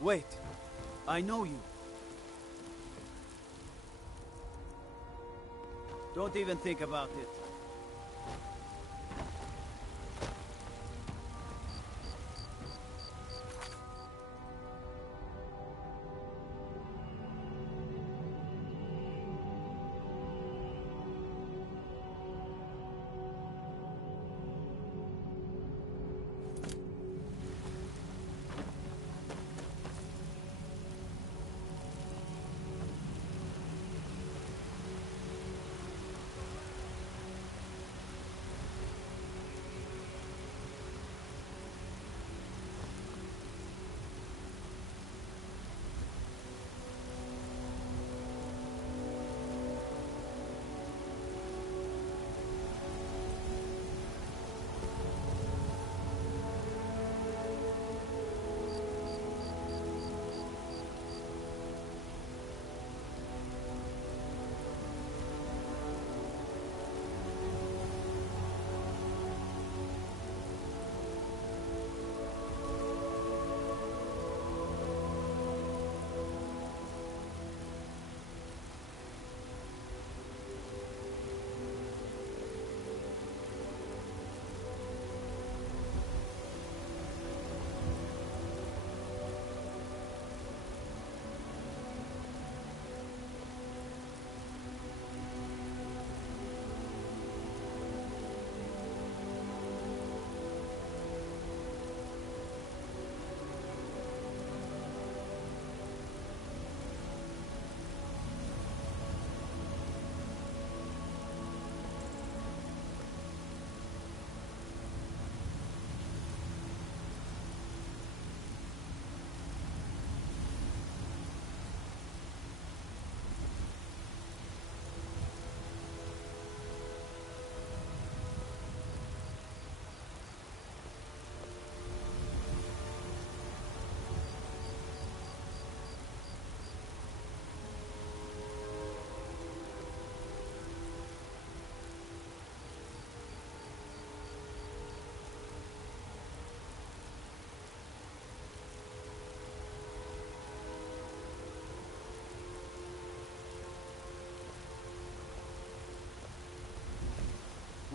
Wait, I know you. Don't even think about it.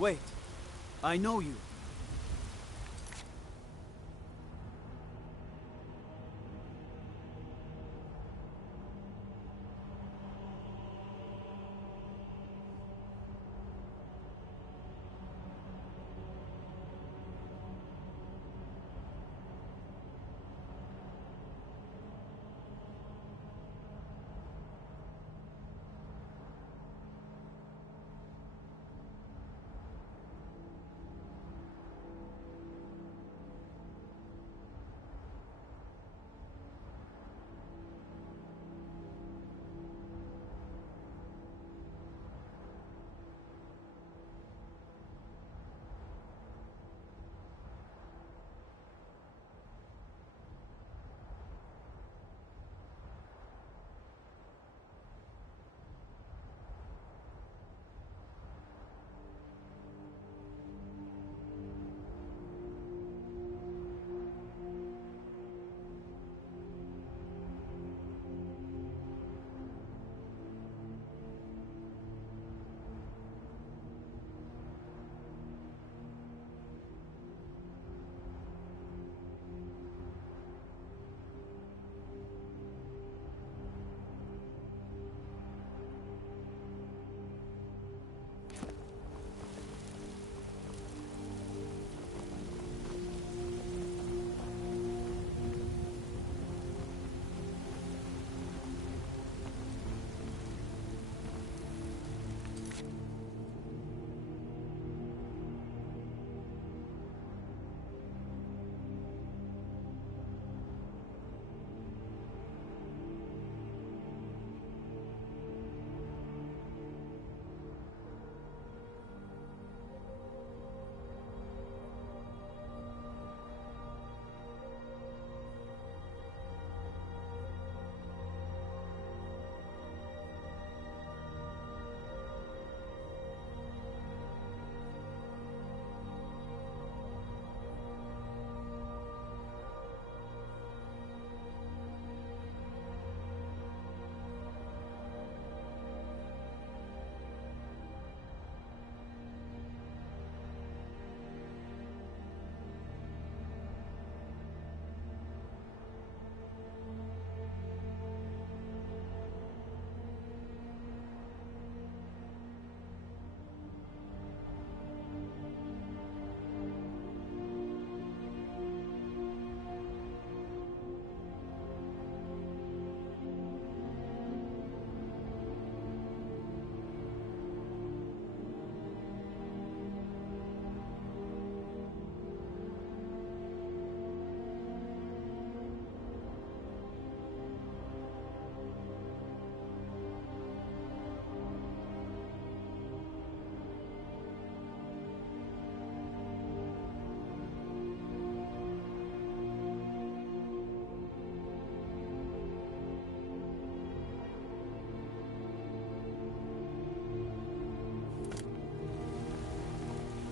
Wait, I know you.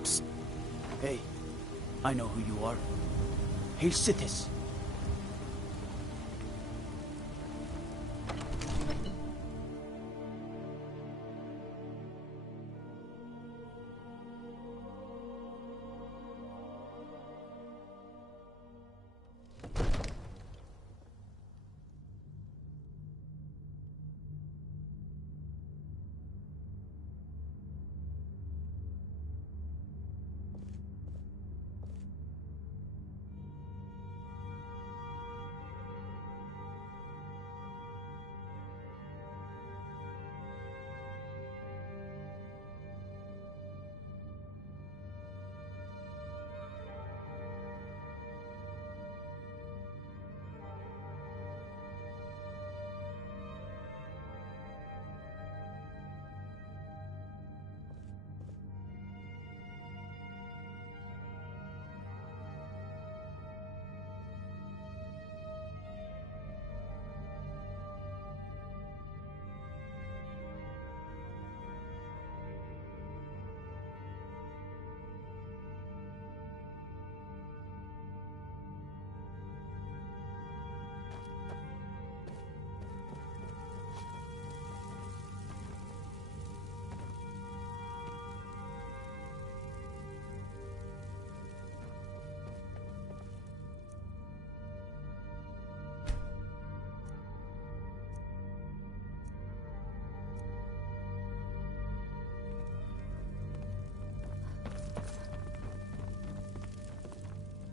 Psst. Hey, I know who you are. Hail Sithis.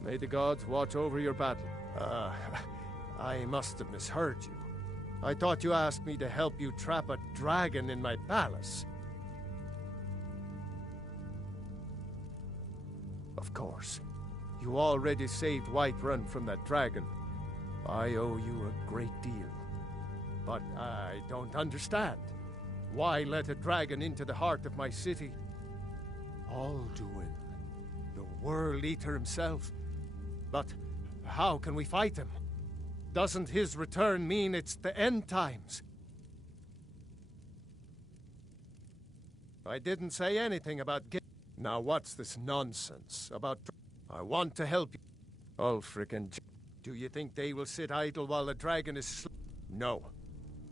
May the gods watch over your battle. I must have misheard you. I thought you asked me to help you trap a dragon in my palace. Of course. You already saved Whiterun from that dragon. I owe you a great deal. But I don't understand. Why let a dragon into the heart of my city? Alduin, the World Eater himself. But how can we fight him? Doesn't his return mean it's the end times? I didn't say anything about Now what's this nonsense about... I want to help you. Ulfric and... Do you think they will sit idle while the dragon is... No.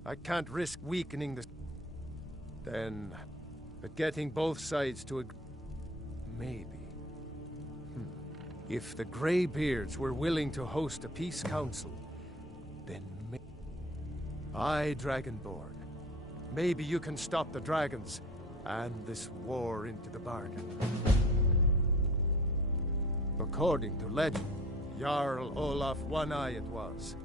I can't risk weakening the... Then... But getting both sides to agree... Maybe. If the Greybeards were willing to host a peace council, then Dragonborn. Maybe you can stop the dragons and this war into the bargain. According to legend, Jarl Olaf One-Eye it was,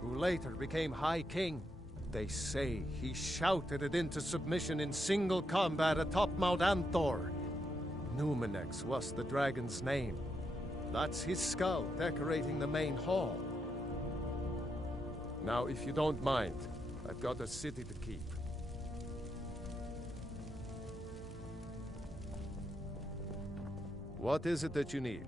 who later became High King. They say he shouted it into submission in single combat atop Mount Anthor. Numenex was the dragon's name. That's his skull decorating the main hall. Now, if you don't mind, I've got a city to keep. What is it that you need?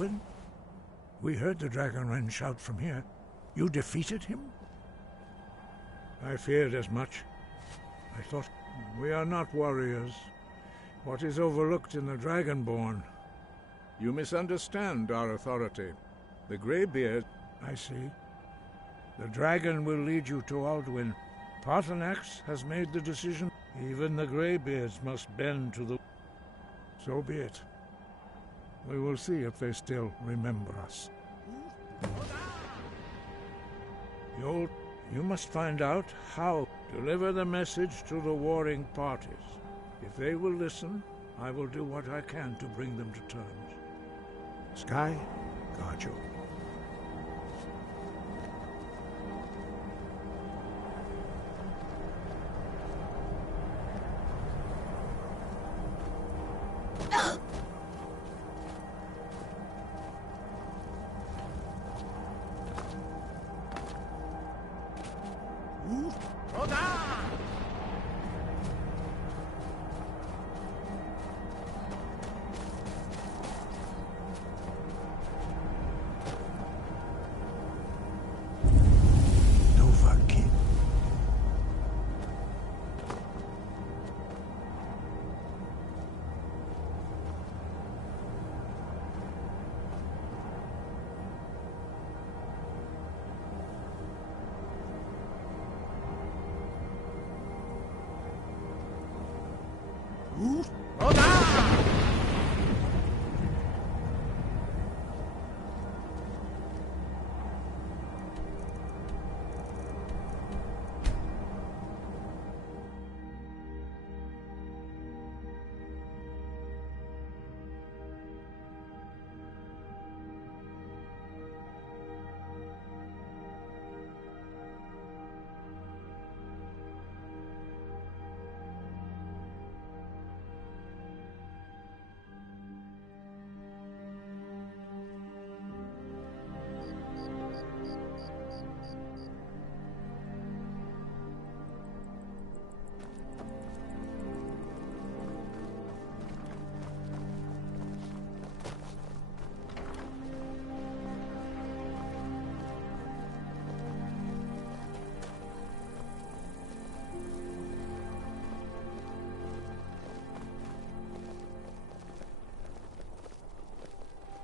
Aldwin? We heard the Dragonren shout from here. You defeated him? I feared as much. I thought, we are not warriors. What is overlooked in the Dragonborn? You misunderstand our authority. The Greybeard... I see. The dragon will lead you to Aldwin. Paarthurnax has made the decision. Even the Greybeards must bend to the... So be it. We will see if they still remember us. You must find out how. Deliver the message to the warring parties. If they will listen, I will do what I can to bring them to terms. Sky, guard you.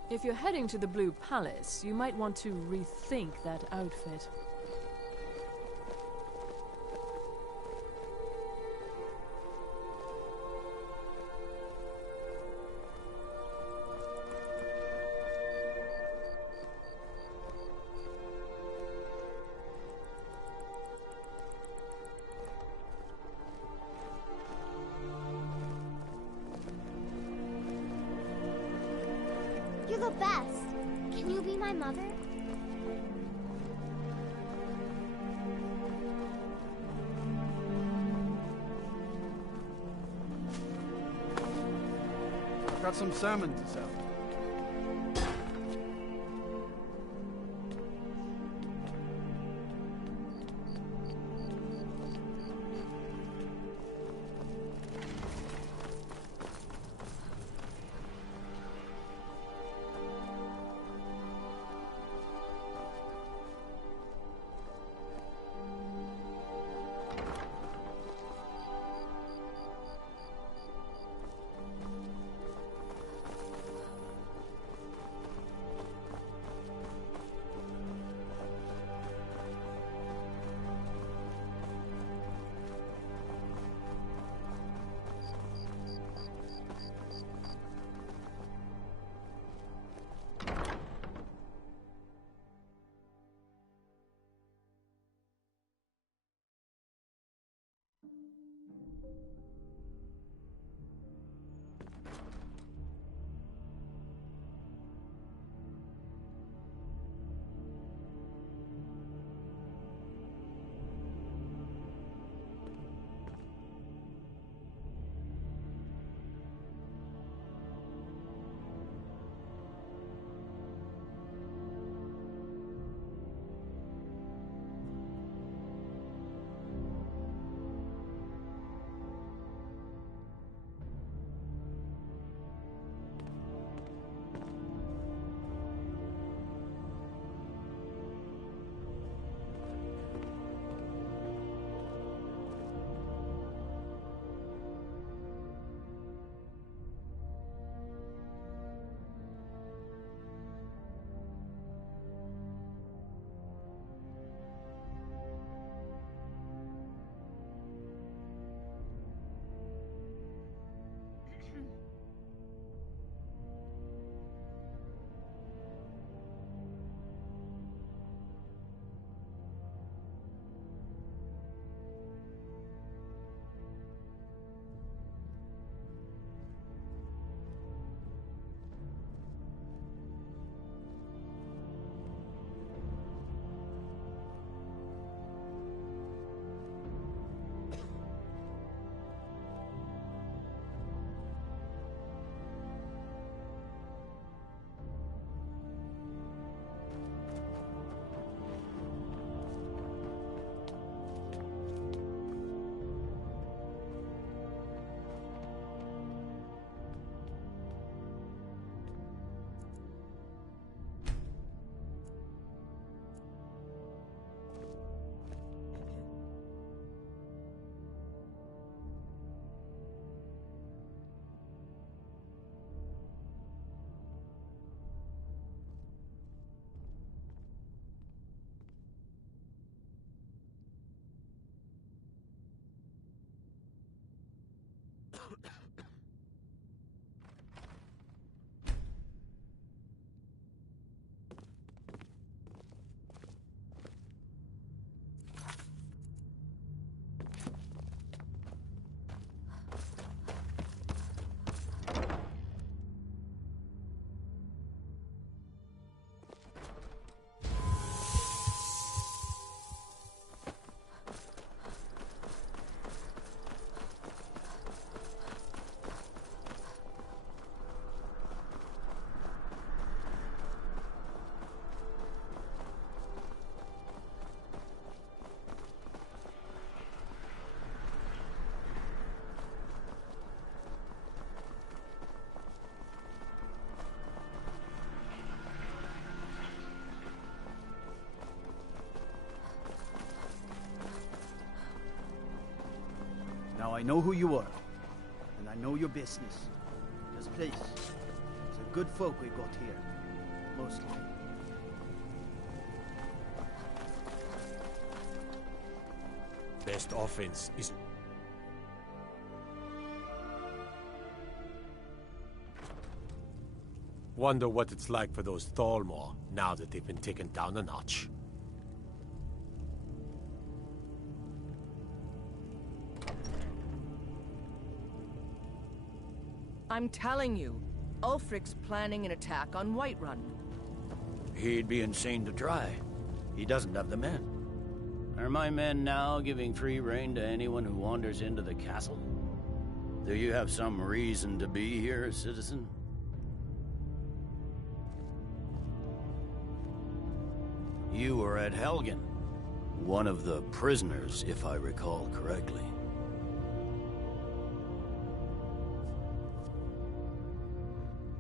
If you're heading to the Blue Palace, you might want to rethink that outfit. You're the best. Can you be my mother? I've got some salmon to sell. I know who you are, and I know your business. This place is a good folk we got here, mostly. Best offense is... Wonder what it's like for those Thalmor now that they've been taken down a notch. I'm telling you, Ulfric's planning an attack on Whiterun. He'd be insane to try. He doesn't have the men. Are my men now giving free rein to anyone who wanders into the castle? Do you have some reason to be here, citizen? You were at Helgen. One of the prisoners, if I recall correctly.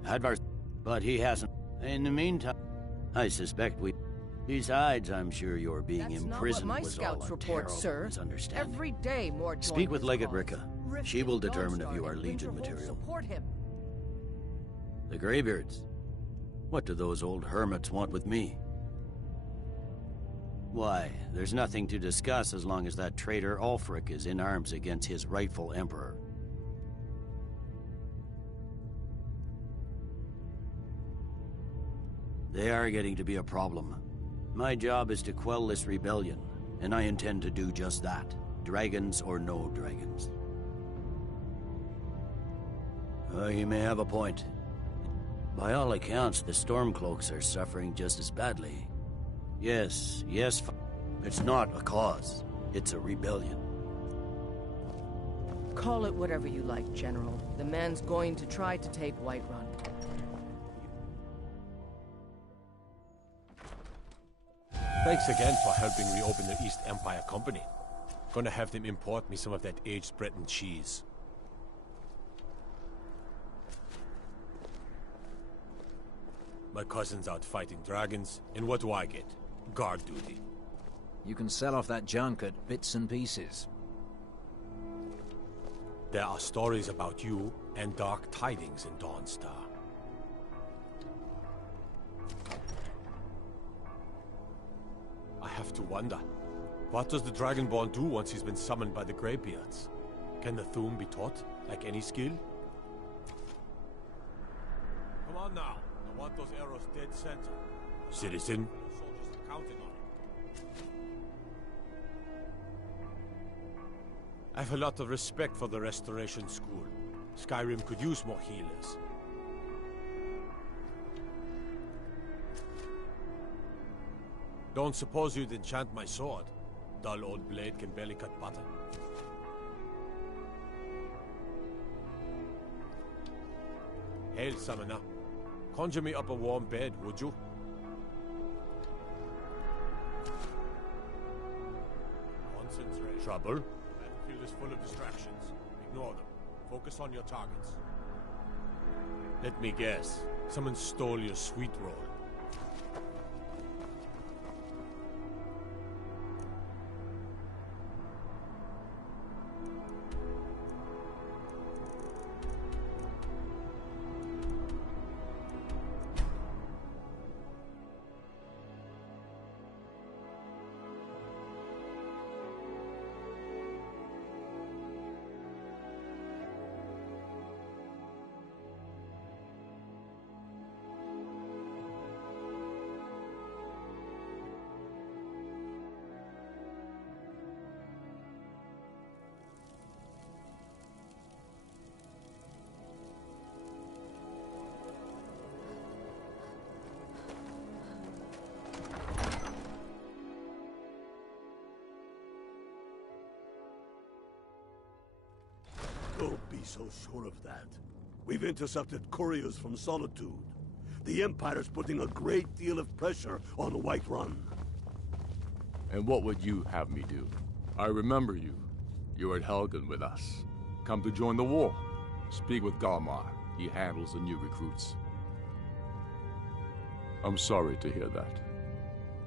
Advar, but he hasn't. In the meantime, I suspect we... Besides, I'm sure your being imprisoned was all a terrible misunderstanding. Every day more Speak with Legate Ricka. She will determine if you are Legion material. Support him. The Greybeards. What do those old hermits want with me? Why, there's nothing to discuss as long as that traitor Ulfric is in arms against his rightful emperor. They are getting to be a problem. My job is to quell this rebellion, and I intend to do just that. Dragons or no dragons. You may have a point. By all accounts, the Stormcloaks are suffering just as badly. Yes, it's not a cause. It's a rebellion. Call it whatever you like, General. The man's going to try to take Whiterun. Thanks again for helping reopen the East Empire Company. Gonna have them import me some of that aged Breton cheese. My cousin's out fighting dragons, and what do I get? Guard duty. You can sell off that junk at bits and pieces. There are stories about you and dark tidings in Dawnstar. I have to wonder, what does the Dragonborn do once he's been summoned by the Greybeards? Can the Thu'um be taught, like any skill? Come on now, I want those arrows dead center. Citizen? Soldiers are counting on it. I have a lot of respect for the Restoration School. Skyrim could use more healers. Don't suppose you'd enchant my sword? Dull old blade can barely cut butter. Hail, summoner. Conjure me up a warm bed, would you? Concentrate. Trouble? The battlefield is full of distractions. Ignore them. Focus on your targets. Let me guess. Someone stole your sweet roll. Don't be so sure of that. We've intercepted couriers from Solitude. The Empire's putting a great deal of pressure on Whiterun. And what would you have me do? I remember you. You were at Helgen with us. Come to join the war. Speak with Galmar. He handles the new recruits. I'm sorry to hear that.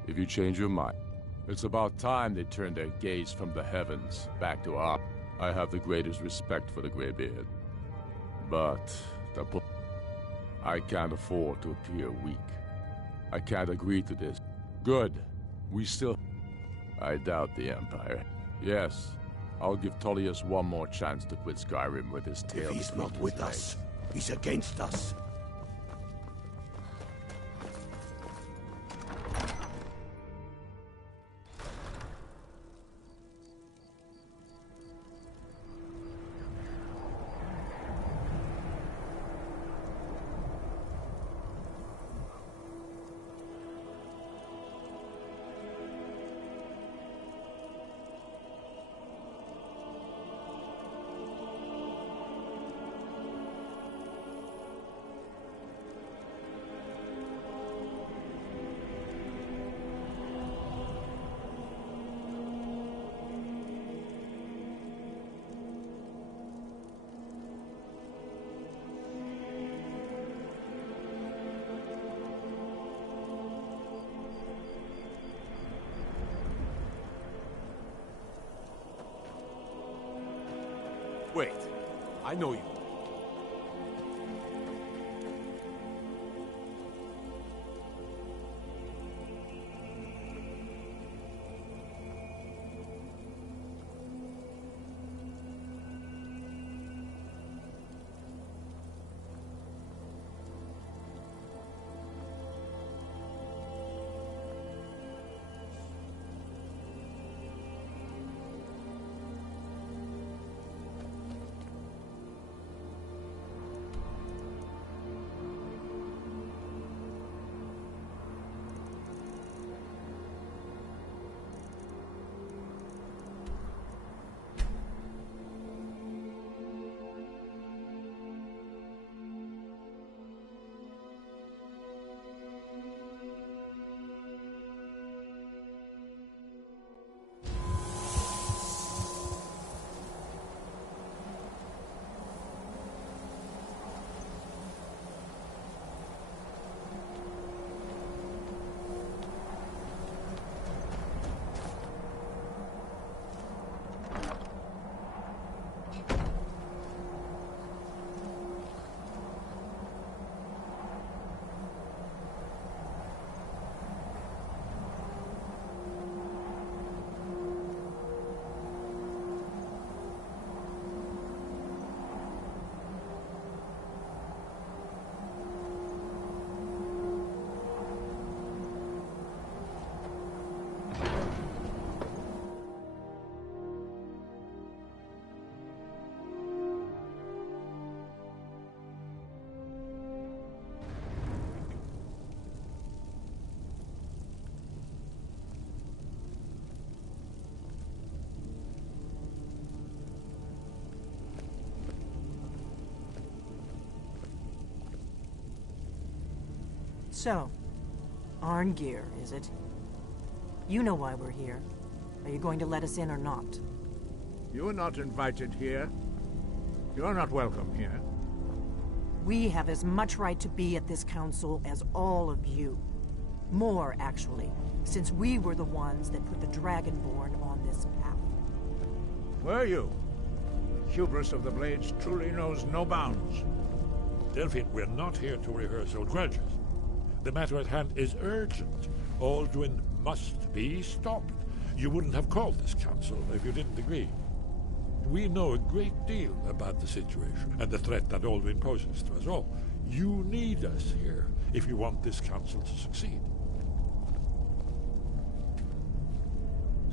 If you change your mind, it's about time they turn their gaze from the heavens back to our... I have the greatest respect for the Greybeard. But I can't afford to appear weak. I can't agree to this. Good. We still... I doubt the Empire. Yes, I'll give Tullius one more chance to quit Skyrim with his tail. If he's not with us, he's against us. Wait, I know you. So, Arngeir, is it? You know why we're here. Are you going to let us in or not? You are not invited here. You're not welcome here. We have as much right to be at this council as all of you. More, actually, since we were the ones that put the Dragonborn on this path. Were you? The hubris of the Blades truly knows no bounds. Delphine, we're not here to rehearse old grudges. The matter at hand is urgent. Alduin must be stopped. You wouldn't have called this council if you didn't agree. We know a great deal about the situation and the threat that Alduin poses to us all. You need us here if you want this council to succeed.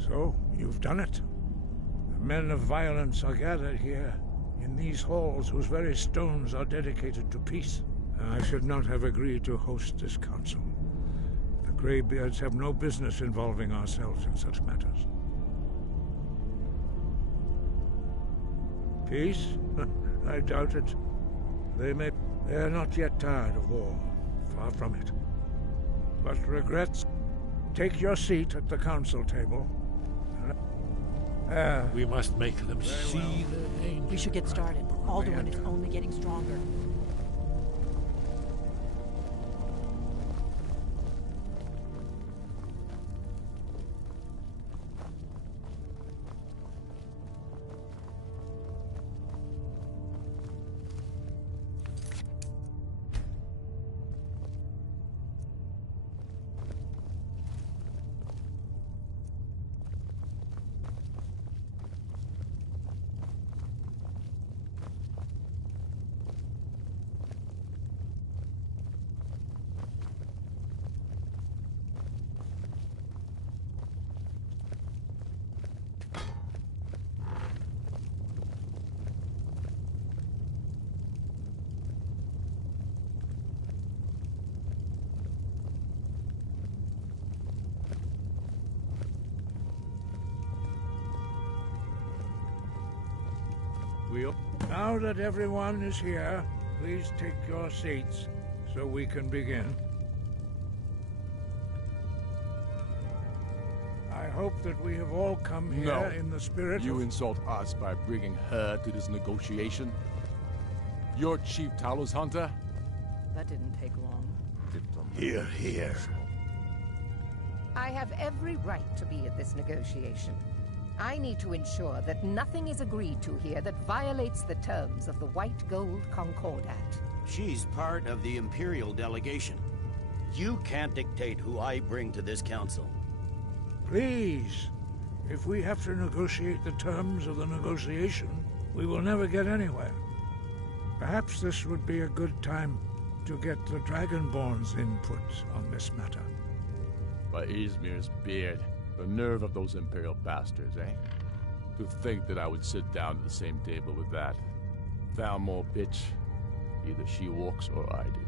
So, you've done it. The men of violence are gathered here, in these halls whose very stones are dedicated to peace. I should not have agreed to host this council. The Greybeards have no business involving ourselves in such matters. Peace? I doubt it. They are not yet tired of war. Far from it. But regrets? Take your seat at the council table. We must make them see the danger. We should get started. Alduin is only getting stronger. Now that everyone is here, please take your seats so we can begin. I hope that we have all come here in the spirit You of... insult us by bringing her to this negotiation? You're Chief Talos Hunter? That didn't take long. Here, here. I have every right to be at this negotiation. I need to ensure that nothing is agreed to here that violates the terms of the White Gold Concordat. She's part of the Imperial delegation. You can't dictate who I bring to this council. Please, if we have to negotiate the terms of the negotiation, we will never get anywhere. Perhaps this would be a good time to get the Dragonborn's input on this matter. By Izmir's beard. The nerve of those Imperial bastards, eh? To think that I would sit down at the same table with that. Thalmor bitch. Either she walks or I do.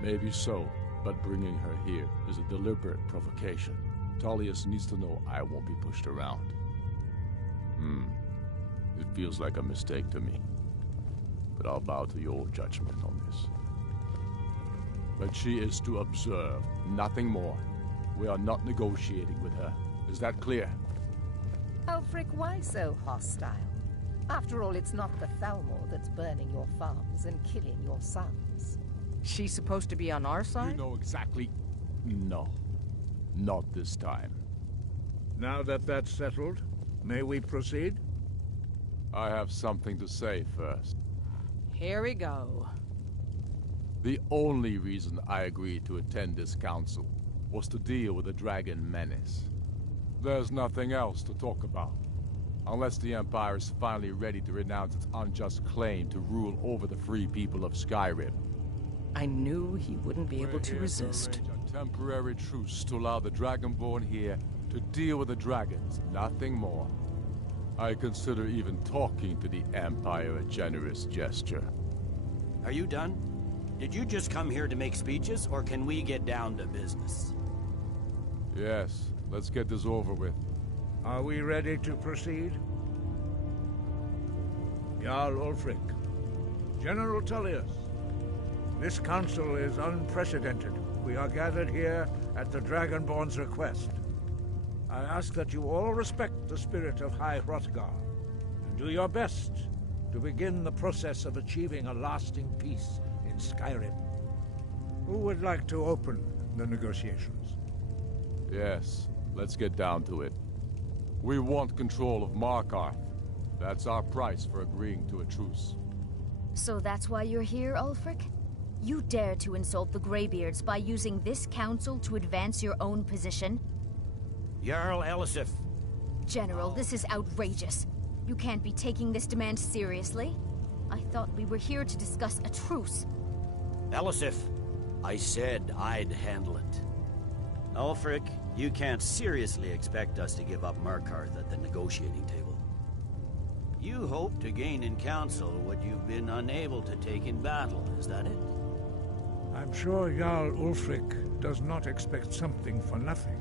Maybe so, but bringing her here is a deliberate provocation. Tullius needs to know I won't be pushed around. It feels like a mistake to me. But I'll bow to your judgment on this. But she is to observe, nothing more. We are not negotiating with her. Is that clear? Ulfric, why so hostile? After all, it's not the Thalmor that's burning your farms and killing your sons. She's supposed to be on our side? You know exactly... No. Not this time. Now that that's settled, may we proceed? I have something to say first. Here we go. The only reason I agreed to attend this council was to deal with the dragon menace. There's nothing else to talk about. Unless the Empire is finally ready to renounce its unjust claim to rule over the free people of Skyrim. I knew he wouldn't be able to resist. A temporary truce to allow the Dragonborn here to deal with the dragons, nothing more. I consider even talking to the Empire a generous gesture. Are you done? Did you just come here to make speeches, or can we get down to business? Yes, let's get this over with. Are we ready to proceed? Jarl Ulfric, General Tullius, this council is unprecedented. We are gathered here at the Dragonborn's request. I ask that you all respect the spirit of High Hrothgar, and do your best to begin the process of achieving a lasting peace in Skyrim. Who would like to open the negotiations? Yes, let's get down to it. We want control of Markarth. That's our price for agreeing to a truce. So that's why you're here, Ulfric? You dare to insult the Greybeards by using this council to advance your own position? Jarl Elisif. General, this is outrageous. You can't be taking this demand seriously. I thought we were here to discuss a truce. Elisif, I said I'd handle it. Ulfric, you can't seriously expect us to give up Markarth at the negotiating table. You hope to gain in council what you've been unable to take in battle, is that it? I'm sure Jarl Ulfric does not expect something for nothing.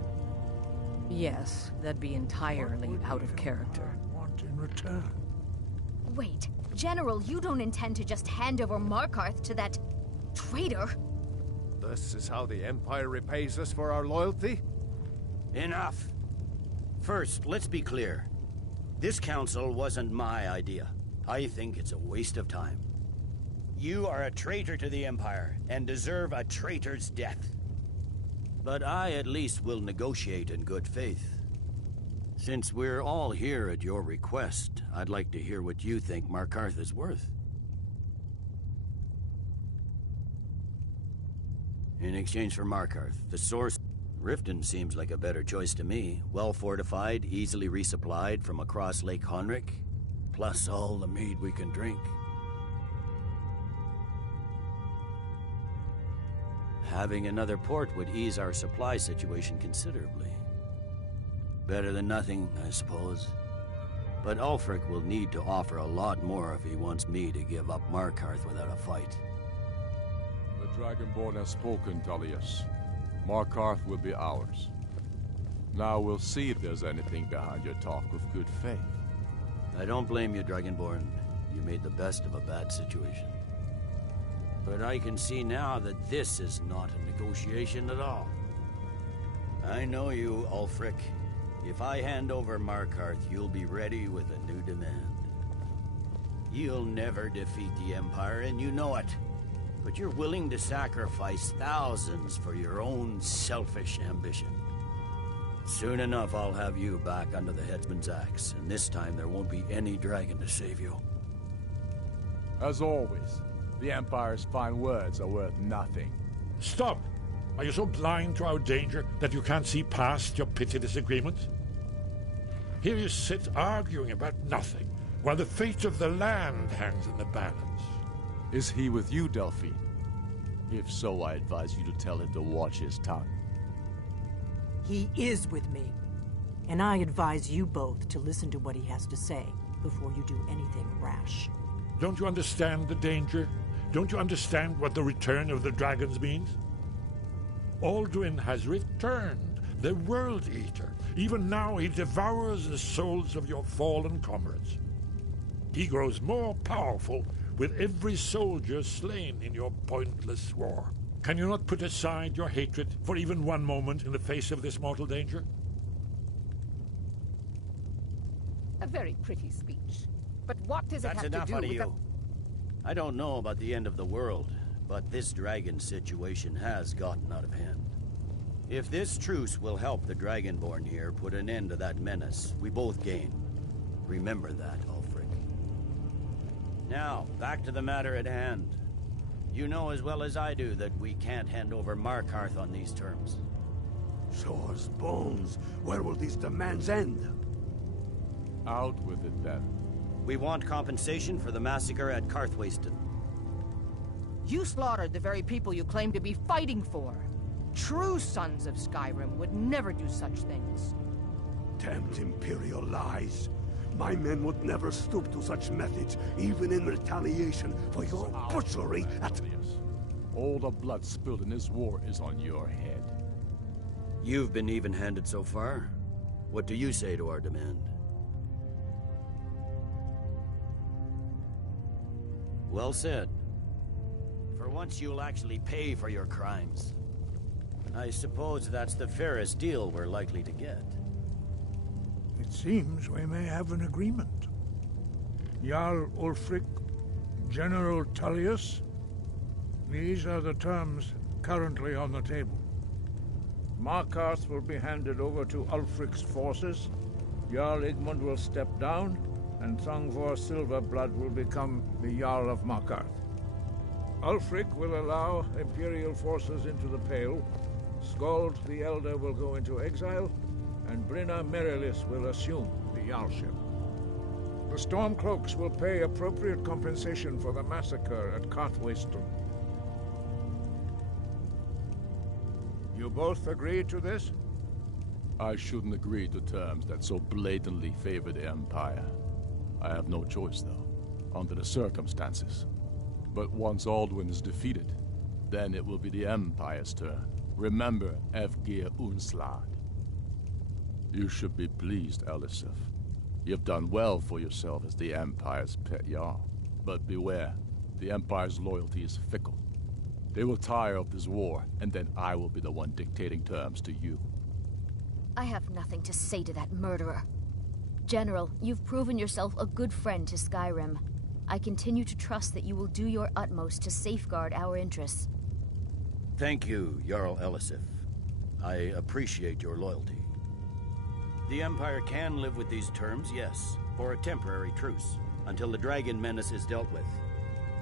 Yes, that'd be entirely out of character. Want in return? Wait, General, you don't intend to just hand over Markarth to that traitor? This is how the Empire repays us for our loyalty? Enough! First, let's be clear. This council wasn't my idea. I think it's a waste of time. You are a traitor to the Empire, and deserve a traitor's death. But I at least will negotiate in good faith. Since we're all here at your request, I'd like to hear what you think Markarth is worth. In exchange for Markarth, the source... Riften seems like a better choice to me. Well fortified, easily resupplied from across Lake Honric, plus all the mead we can drink. Having another port would ease our supply situation considerably. Better than nothing, I suppose. But Ulfric will need to offer a lot more if he wants me to give up Markarth without a fight. The Dragonborn has spoken, Tullius. Markarth will be ours. Now we'll see if there's anything behind your talk of good faith. I don't blame you, Dragonborn. You made the best of a bad situation. But I can see now that this is not a negotiation at all. I know you, Ulfric. If I hand over Markarth, you'll be ready with a new demand. You'll never defeat the Empire, and you know it. But you're willing to sacrifice thousands for your own selfish ambition. Soon enough, I'll have you back under the headsman's axe, and this time there won't be any dragon to save you. As always, the Empire's fine words are worth nothing. Stop! Are you so blind to our danger that you can't see past your petty disagreements? Here you sit arguing about nothing, while the fate of the land hangs in the balance. Is he with you, Delphine? If so, I advise you to tell him to watch his tongue. He is with me. And I advise you both to listen to what he has to say before you do anything rash. Don't you understand the danger? Don't you understand what the return of the dragons means? Alduin has returned, the World Eater. Even now he devours the souls of your fallen comrades. He grows more powerful with every soldier slain in your pointless war. Can you not put aside your hatred for even one moment in the face of this mortal danger? A very pretty speech. But what does it have to That's do enough out with of you. I don't know about the end of the world, but this dragon situation has gotten out of hand. If this truce will help the Dragonborn here put an end to that menace, we both gain. Remember that, Ulfric. Now, back to the matter at hand. You know as well as I do that we can't hand over Markarth on these terms. Shores, bones, where will these demands end? Out with it, then. We want compensation for the massacre at Karthwasten. You slaughtered the very people you claim to be fighting for. True sons of Skyrim would never do such things. Damned Imperial lies. My men would never stoop to such methods, even in retaliation for your butchery at... All the blood spilled in this war is on your head. You've been even-handed so far. What do you say to our demand? Well said. For once you'll actually pay for your crimes. I suppose that's the fairest deal we're likely to get. It seems we may have an agreement. Jarl Ulfric, General Tullius. These are the terms currently on the table. Markarth will be handed over to Ulfric's forces. Jarl Igmund will step down, and Thongvor Silverblood will become the Jarl of Markarth. Ulfric will allow Imperial forces into the Pale. Skald the Elder will go into exile, and Brinna Merilis will assume the Jarlship. The Stormcloaks will pay appropriate compensation for the massacre at Karthwasten. You both agree to this? I shouldn't agree to terms that so blatantly favor the Empire. I have no choice, though, under the circumstances. But once Alduin is defeated, then it will be the Empire's turn. Remember Evgir Unslad. You should be pleased, Elisif. You've done well for yourself as the Empire's pet Jarl. But beware, the Empire's loyalty is fickle. They will tire of this war, and then I will be the one dictating terms to you. I have nothing to say to that murderer. General, you've proven yourself a good friend to Skyrim. I continue to trust that you will do your utmost to safeguard our interests. Thank you, Jarl Elisif. I appreciate your loyalty. The Empire can live with these terms, yes, for a temporary truce, until the dragon menace is dealt with.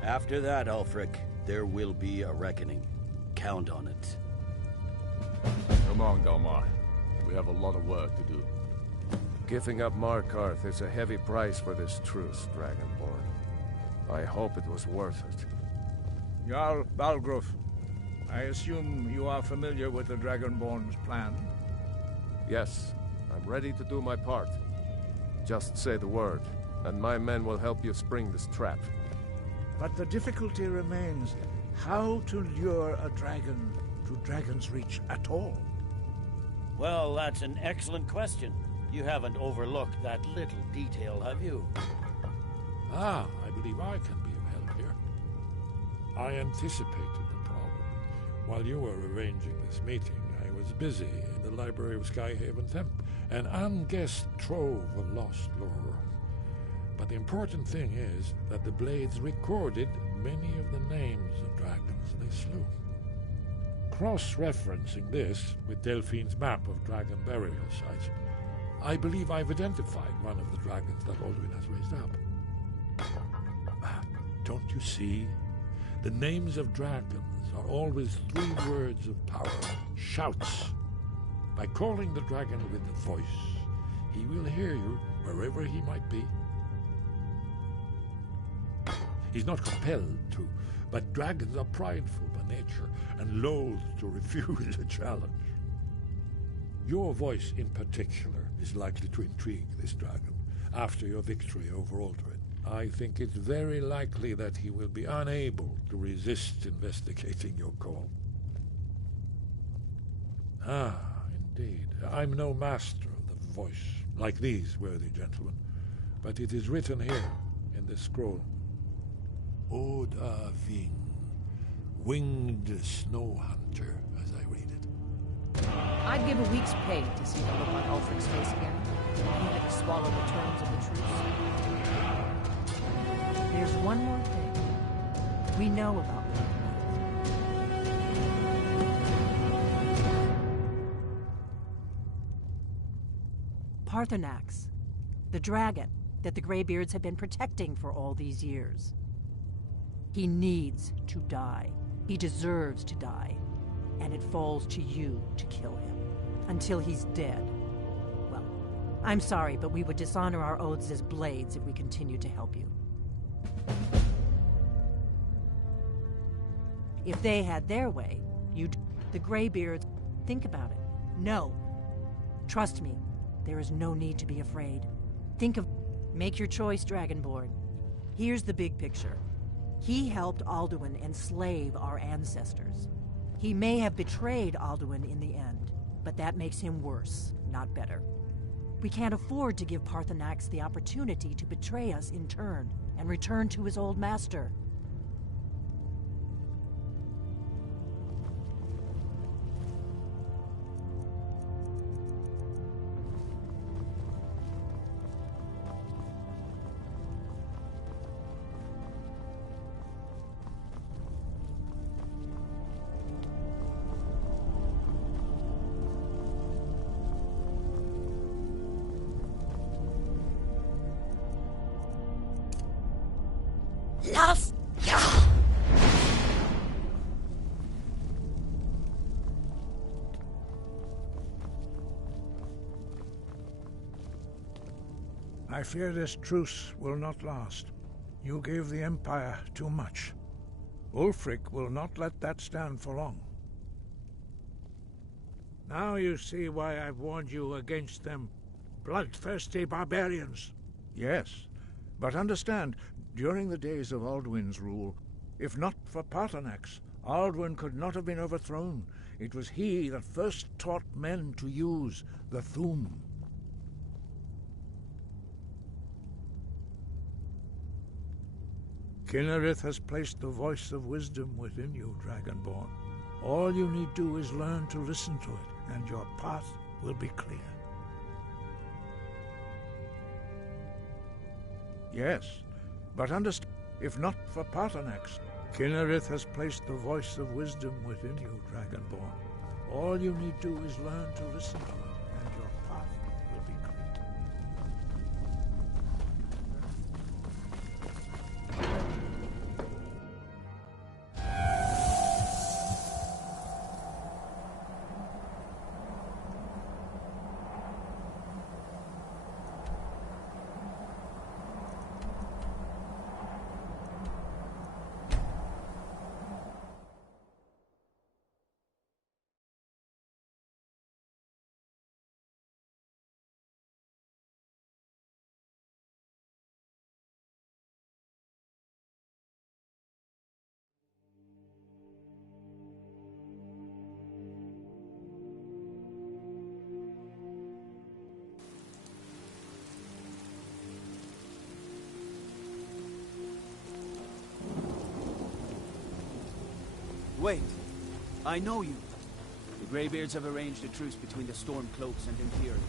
After that, Ulfric, there will be a reckoning. Count on it. Come on, Dalmar. We have a lot of work to do. Giving up Markarth is a heavy price for this truce, Dragonborn. I hope it was worth it. Jarl Balgruf, I assume you are familiar with the Dragonborn's plan? Yes, I'm ready to do my part. Just say the word, and my men will help you spring this trap. But the difficulty remains how to lure a dragon to Dragon's Reach at all. Well, that's an excellent question. You haven't overlooked that little detail, have you? Ah, I believe I can be of help here. I anticipated the problem. While you were arranging this meeting, I was busy in the library of Skyhaven Temple, an unguessed trove of lost lore. But the important thing is that the Blades recorded many of the names of dragons they slew. Cross-referencing this with Delphine's map of dragon burial sites, I believe I've identified one of the dragons that Alduin has raised up. Don't you see? The names of dragons are always 3 words of power, shouts. By calling the dragon with a voice, he will hear you wherever he might be. He's not compelled to, but dragons are prideful by nature and loath to refuse a challenge. Your voice in particular is likely to intrigue this dragon after your victory over Alduin. I think it's very likely that he will be unable to resist investigating your call. Ah, indeed. I'm no master of the voice, like these worthy gentlemen, but it is written here in this scroll. Oooguh, winged snow hunter, as I read it. I'd give a week's pay to see the look on Ulfric's face again, even to swallow the terms of the truce. There's one more thing. We know about Paarthurnax, the dragon that the Greybeards have been protecting for all these years. He needs to die. He deserves to die. And it falls to you to kill him. Until he's dead. Well, I'm sorry, but we would dishonor our oaths as Blades if we continued to help you. If they had their way, the Greybeards, think about it. No. Trust me, there is no need to be afraid. Make your choice, Dragonborn. Here's the big picture. He helped Alduin enslave our ancestors. He may have betrayed Alduin in the end, but that makes him worse, not better. We can't afford to give Paarthurnax the opportunity to betray us in turn and return to his old master. Love. I fear this truce will not last. You gave the Empire too much. Ulfric will not let that stand for long. Now you see why I've warned you against them bloodthirsty barbarians. Yes, but understand, during the days of Alduin's rule, if not for Paarthurnax, Alduin could not have been overthrown. It was he that first taught men to use the Thu'um. Kynareth has placed the voice of wisdom within you, Dragonborn. All you need do is learn to listen to it, and your path will be clear. yes, but understand, If not for Paarthurnax, Kynareth has placed the voice of wisdom within you, Dragonborn. All you need do is learn to listen to it. Wait. I know you. The Greybeards have arranged a truce between the Stormcloaks and Imperials.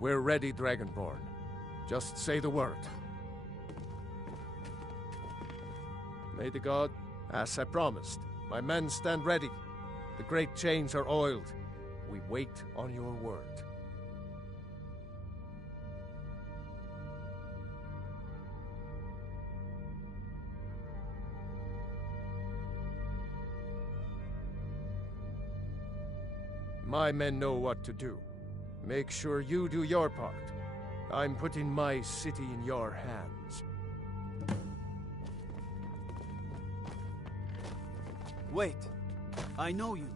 We're ready, Dragonborn. Just say the word. May the god, as I promised, my men stand ready. The great chains are oiled. We wait on your word. My men know what to do. Make sure you do your part. I'm putting my city in your hands. Wait. I know you.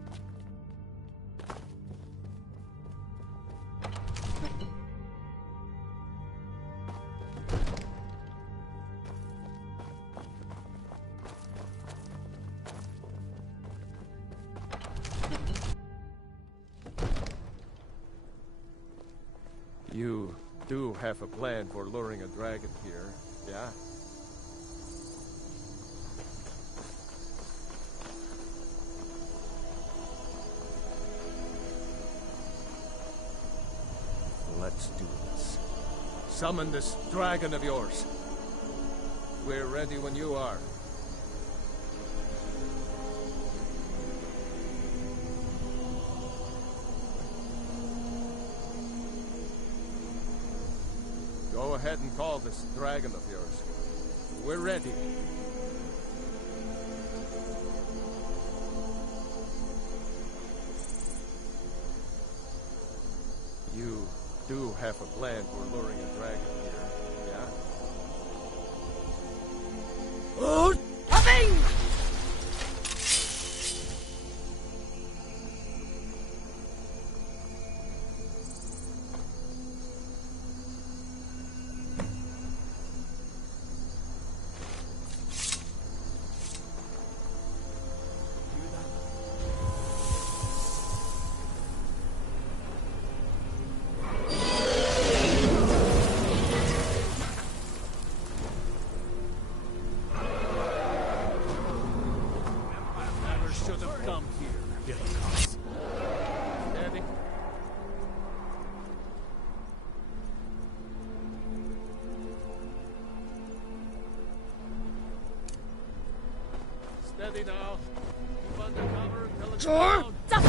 You do have a plan for luring a dragon here, yeah? Let's do this. Summon this dragon of yours. We're ready when you are. Go ahead and call this dragon of yours. We're ready. You do have a plan for luring a dragon here, yeah? Oh, nothing! Steady now. Keep under cover until it's Sure. down.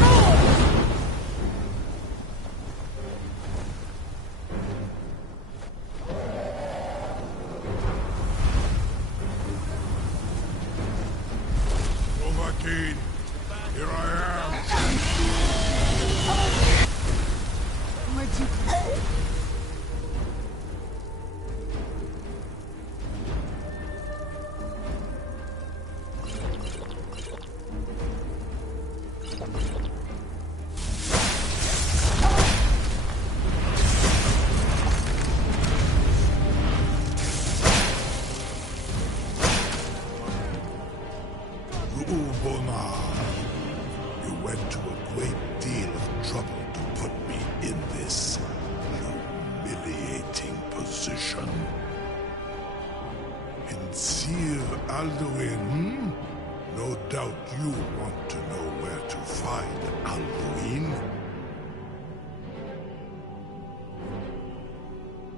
Novakin, here I am. You went to a great deal of trouble to put me in this humiliating position. Sincere Alduin, no doubt you want to know where to find Alduin.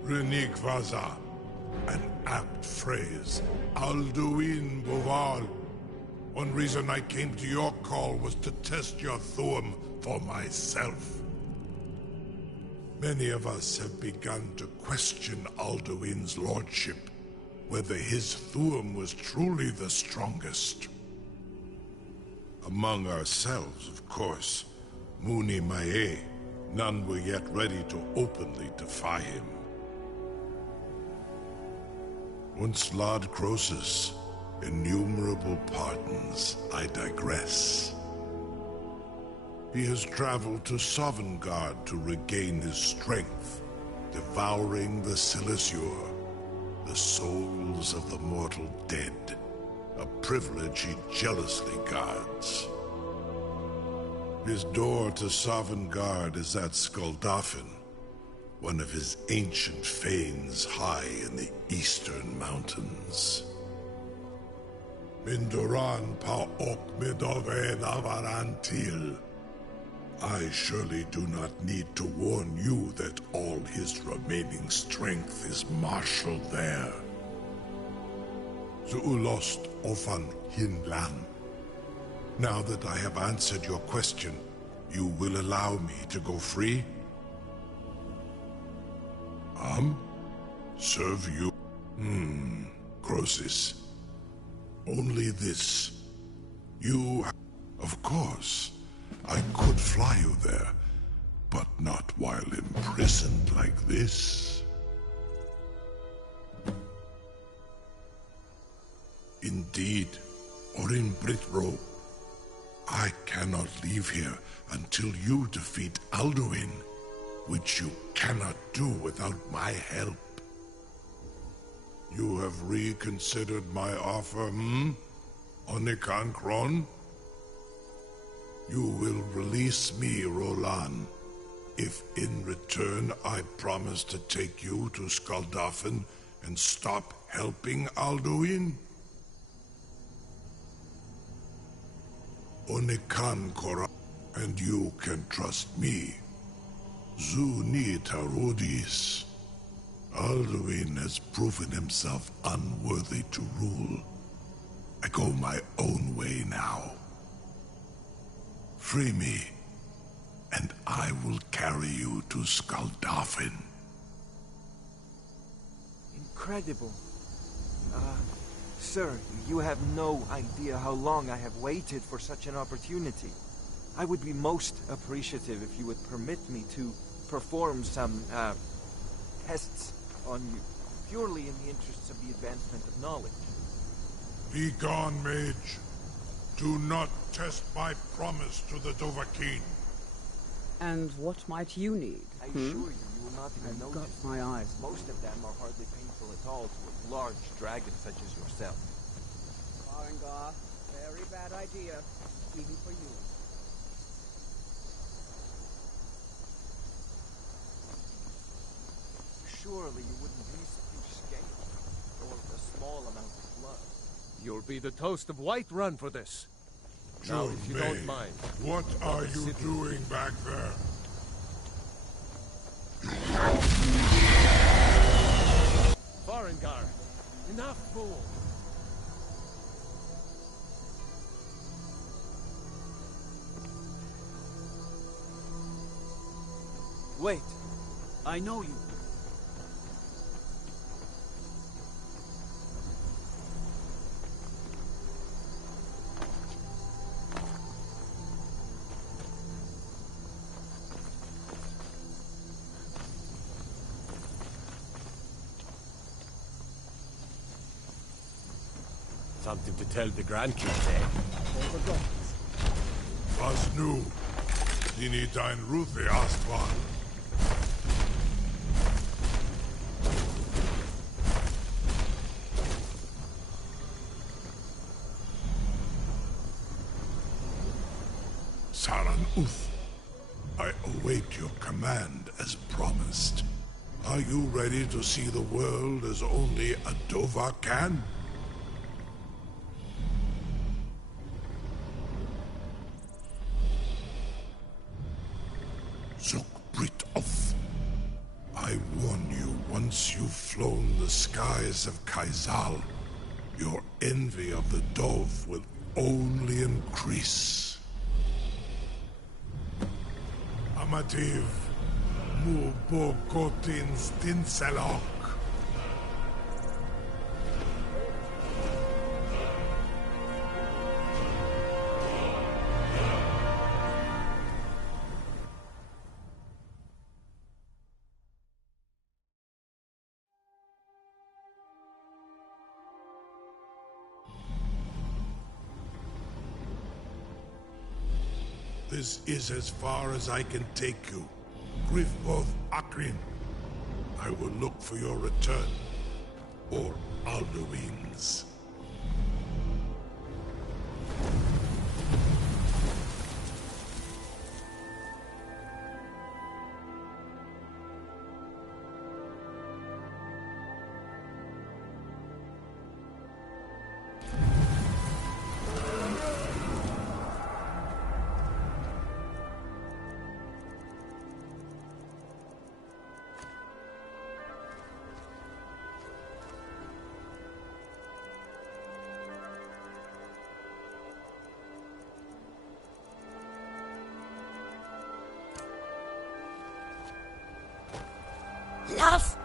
Renik Vaza, an apt phrase. Alduin Boval. One reason I came to your call was to test your Thuum for myself. Many of us have begun to question Alduin's lordship, whether his Thuum was truly the strongest. Among ourselves, of course, Muni Mae, none were yet ready to openly defy him. Once Lord Croesus, innumerable pardons, I digress. He has traveled to Sovngarde to regain his strength, devouring the Silesur, the souls of the mortal dead, a privilege he jealously guards. His door to Sovngarde is at Skuldafn, one of his ancient fanes high in the eastern mountains. Minduran pa ok midove navarantil. I surely do not need to warn you that all his remaining strength is marshaled there. Zuulost ofan hinlan. Now that I have answered your question, you will allow me to go free? Serve you? Croesus. Only this. You... Of course, I could fly you there, but not while imprisoned like this. Indeed, Orin Britro, I cannot leave here until you defeat Alduin, which you cannot do without my help. You have reconsidered my offer, Onikan Kron? You will release me, Roland, if in return I promise to take you to Skuldafn and stop helping Alduin? Onikan Kora, and you can trust me. Zuni Tarudis. Alduin has proven himself unworthy to rule. I go my own way now. Free me, and I will carry you to Skuldafn. Incredible. Sir, you have no idea how long I have waited for such an opportunity. I would be most appreciative if you would permit me to perform some, tests on you, purely in the interests of the advancement of knowledge. Be gone, mage. Do not test my promise to the Dovahkiin. And what might you need? I assure you, you will not even I've notice. got my eyes. Most of them are hardly painful at all to a large dragon such as yourself. Farengar, very bad idea, even for you. Surely you wouldn't miss a few scales, or a small amount of blood. You'll be the toast of Whiterun for this. Now, if you don't mind. What are you doing back there? Farengar, enough, fool. Wait. I know you. Something to tell the grandkids, eh? Was nu. Dini dein Ruthi Astvan. Saran Uth, I await your command as promised. Are you ready to see the world as only a Dova can? I warn you, once you've flown the skies of Kaizal, your envy of the Dove will only increase. Amativ, mu bokotin stinselok. This is as far as I can take you. Grifboth Akrin. I will look for your return. Or Alduin's. Love!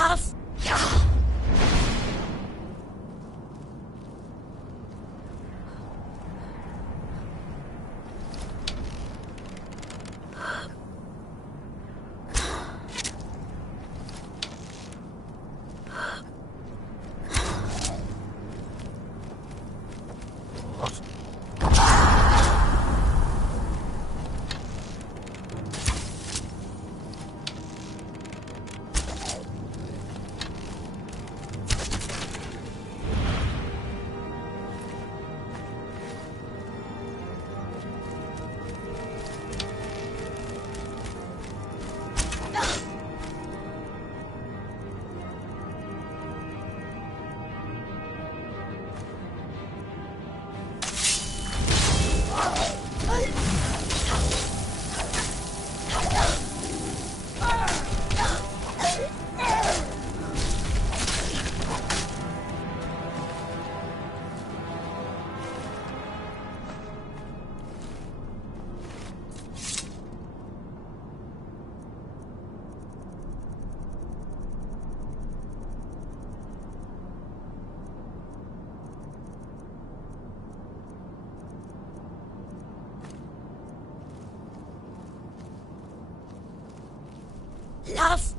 Lass! Lass!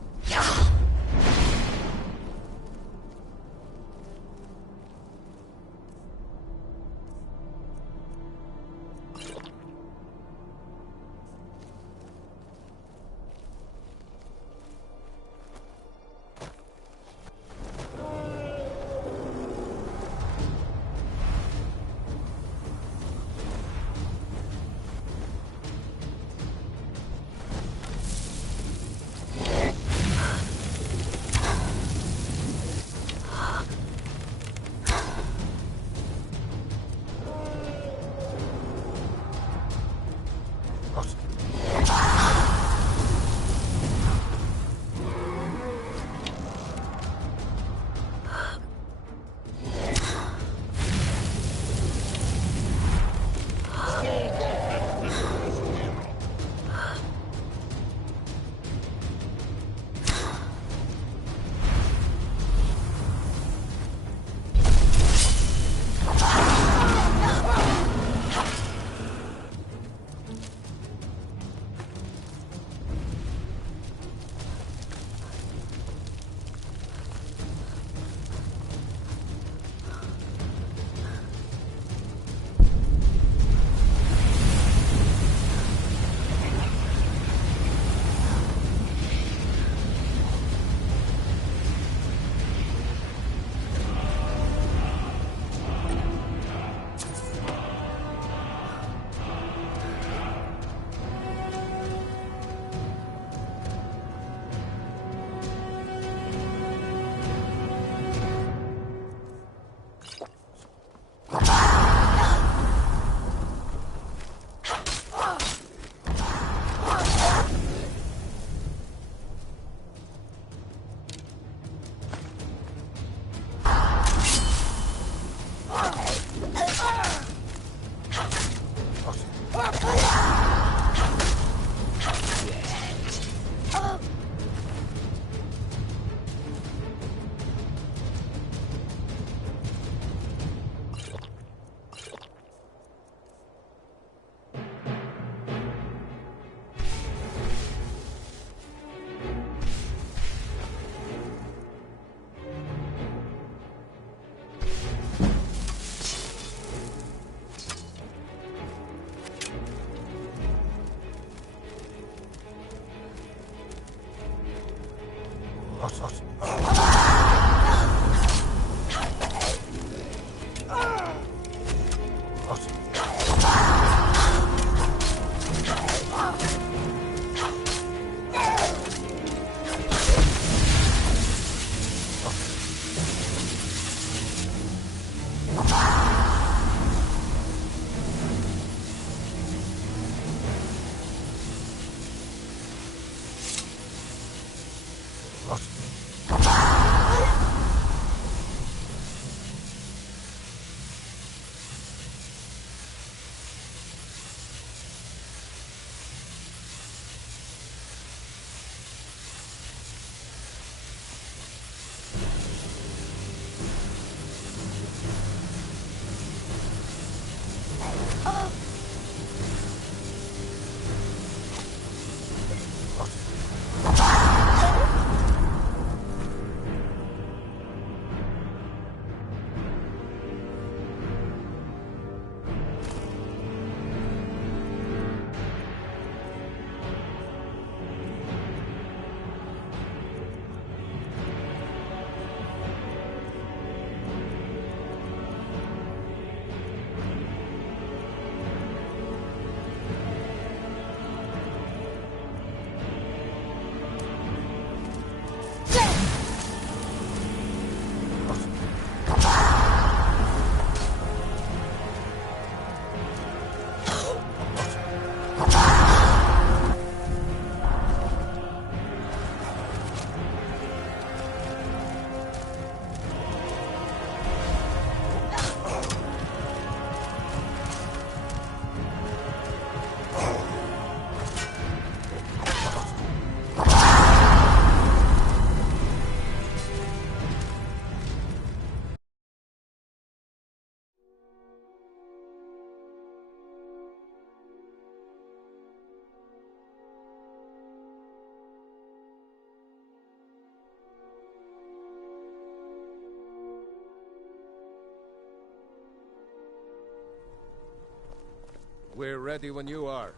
We're ready when you are.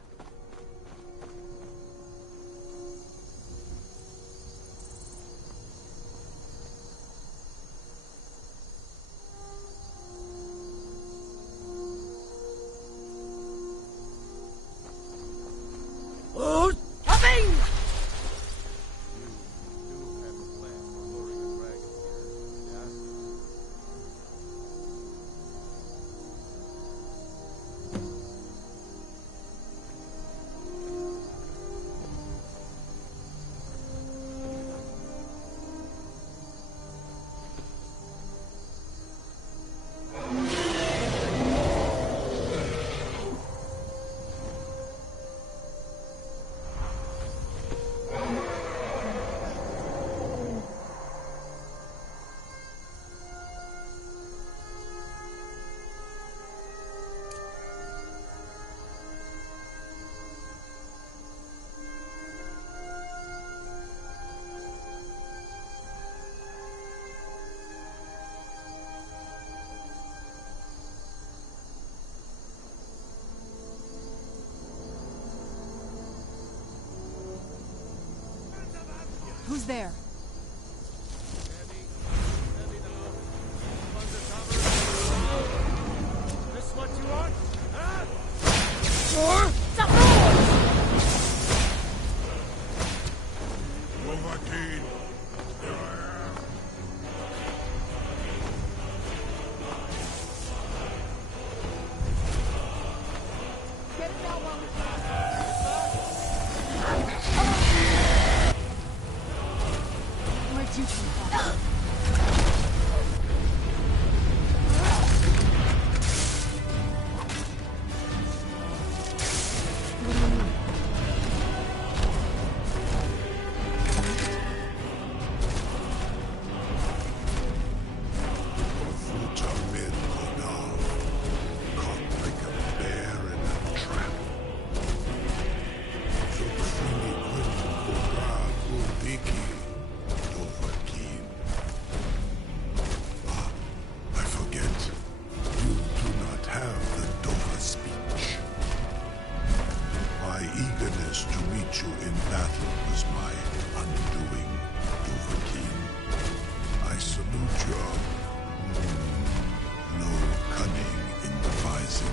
Who's coming? Who's there? This what you want? Huh? Overkeen, here I am. Get it now while Where'd you come from?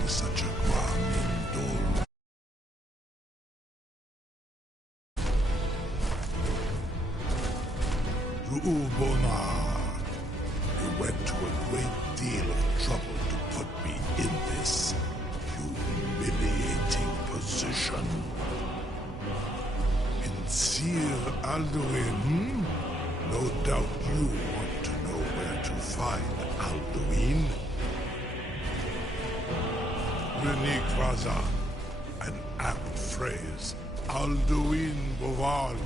Such a Guamindol. Ru'ubonar, you went to a great deal of trouble to put me in this humiliating position. Sincere Alduin, no doubt you want to know where to find Alduin. Unique Raza, an apt phrase. Alduin Boval.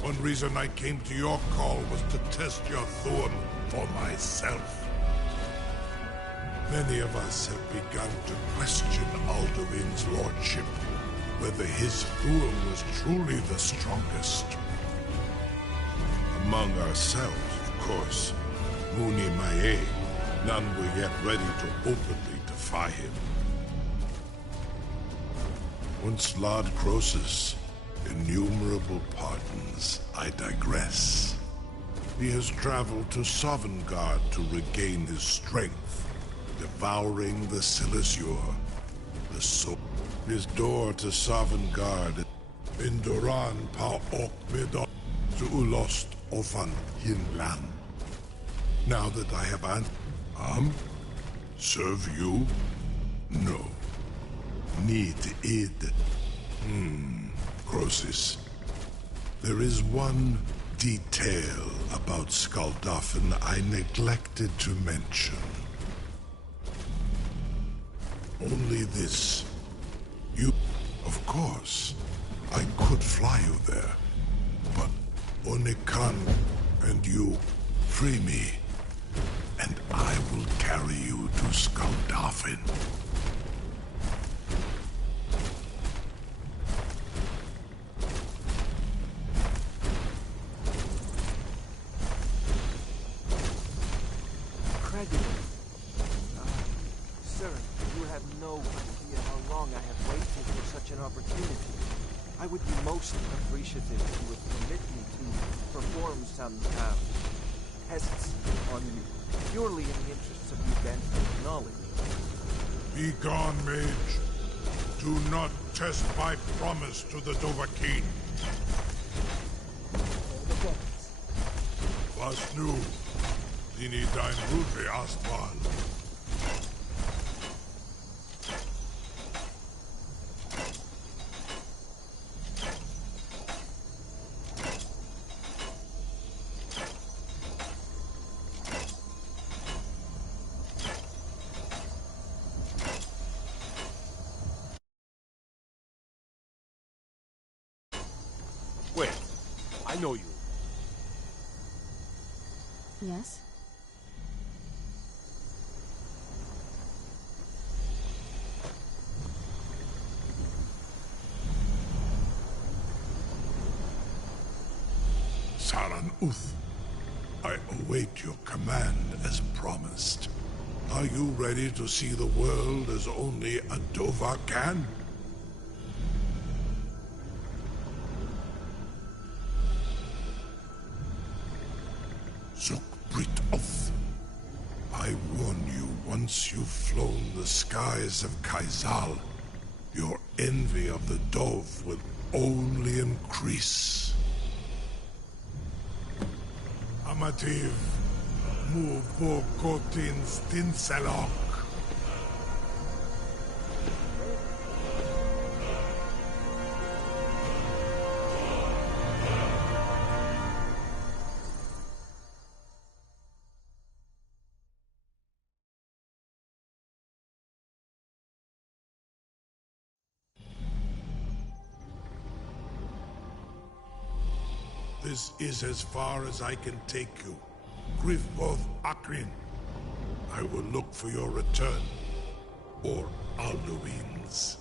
One reason I came to your call was to test your thorn for myself. Many of us have begun to question Alduin's lordship, whether his thorn was truly the strongest. Among ourselves, of course, Muni Mae, none were yet ready to openly defy him. Once Lord Croesus, innumerable pardons, I digress. He has traveled to Sovngarde to regain his strength, devouring the Silesure, the soul. His door to Sovngarde in Duran pa ok Medon to Ulost Ofan Hinlan. Now that I have serve you? No. Need id. Croesus. There is one detail about Skaldafn I neglected to mention. Only this. You, of course, I could fly you there, but Onikan and you free me, and I will carry you to Skaldafn. Sir, you have no idea how long long I have waited for such an opportunity. I would be most appreciative if you would permit me to perform some, tests on you, purely in the interests of the advancement of knowledge. Be gone, mage. Do not test my promise to the Dovahkiin. Was nu? Dini dein Rufe Astval. Wait, I know you. Yes? Saran Uth, I await your command as promised. Are you ready to see the world as only a Dova can? Zukbrit Oth, I warn you, once you've flown the skies of Kaizal, your envy of the Dove will only increase. Amativ, Muvo Kotin Stinselok. This is as far as I can take you. Grifboth Akrin. I will look for your return. Or Alduin's.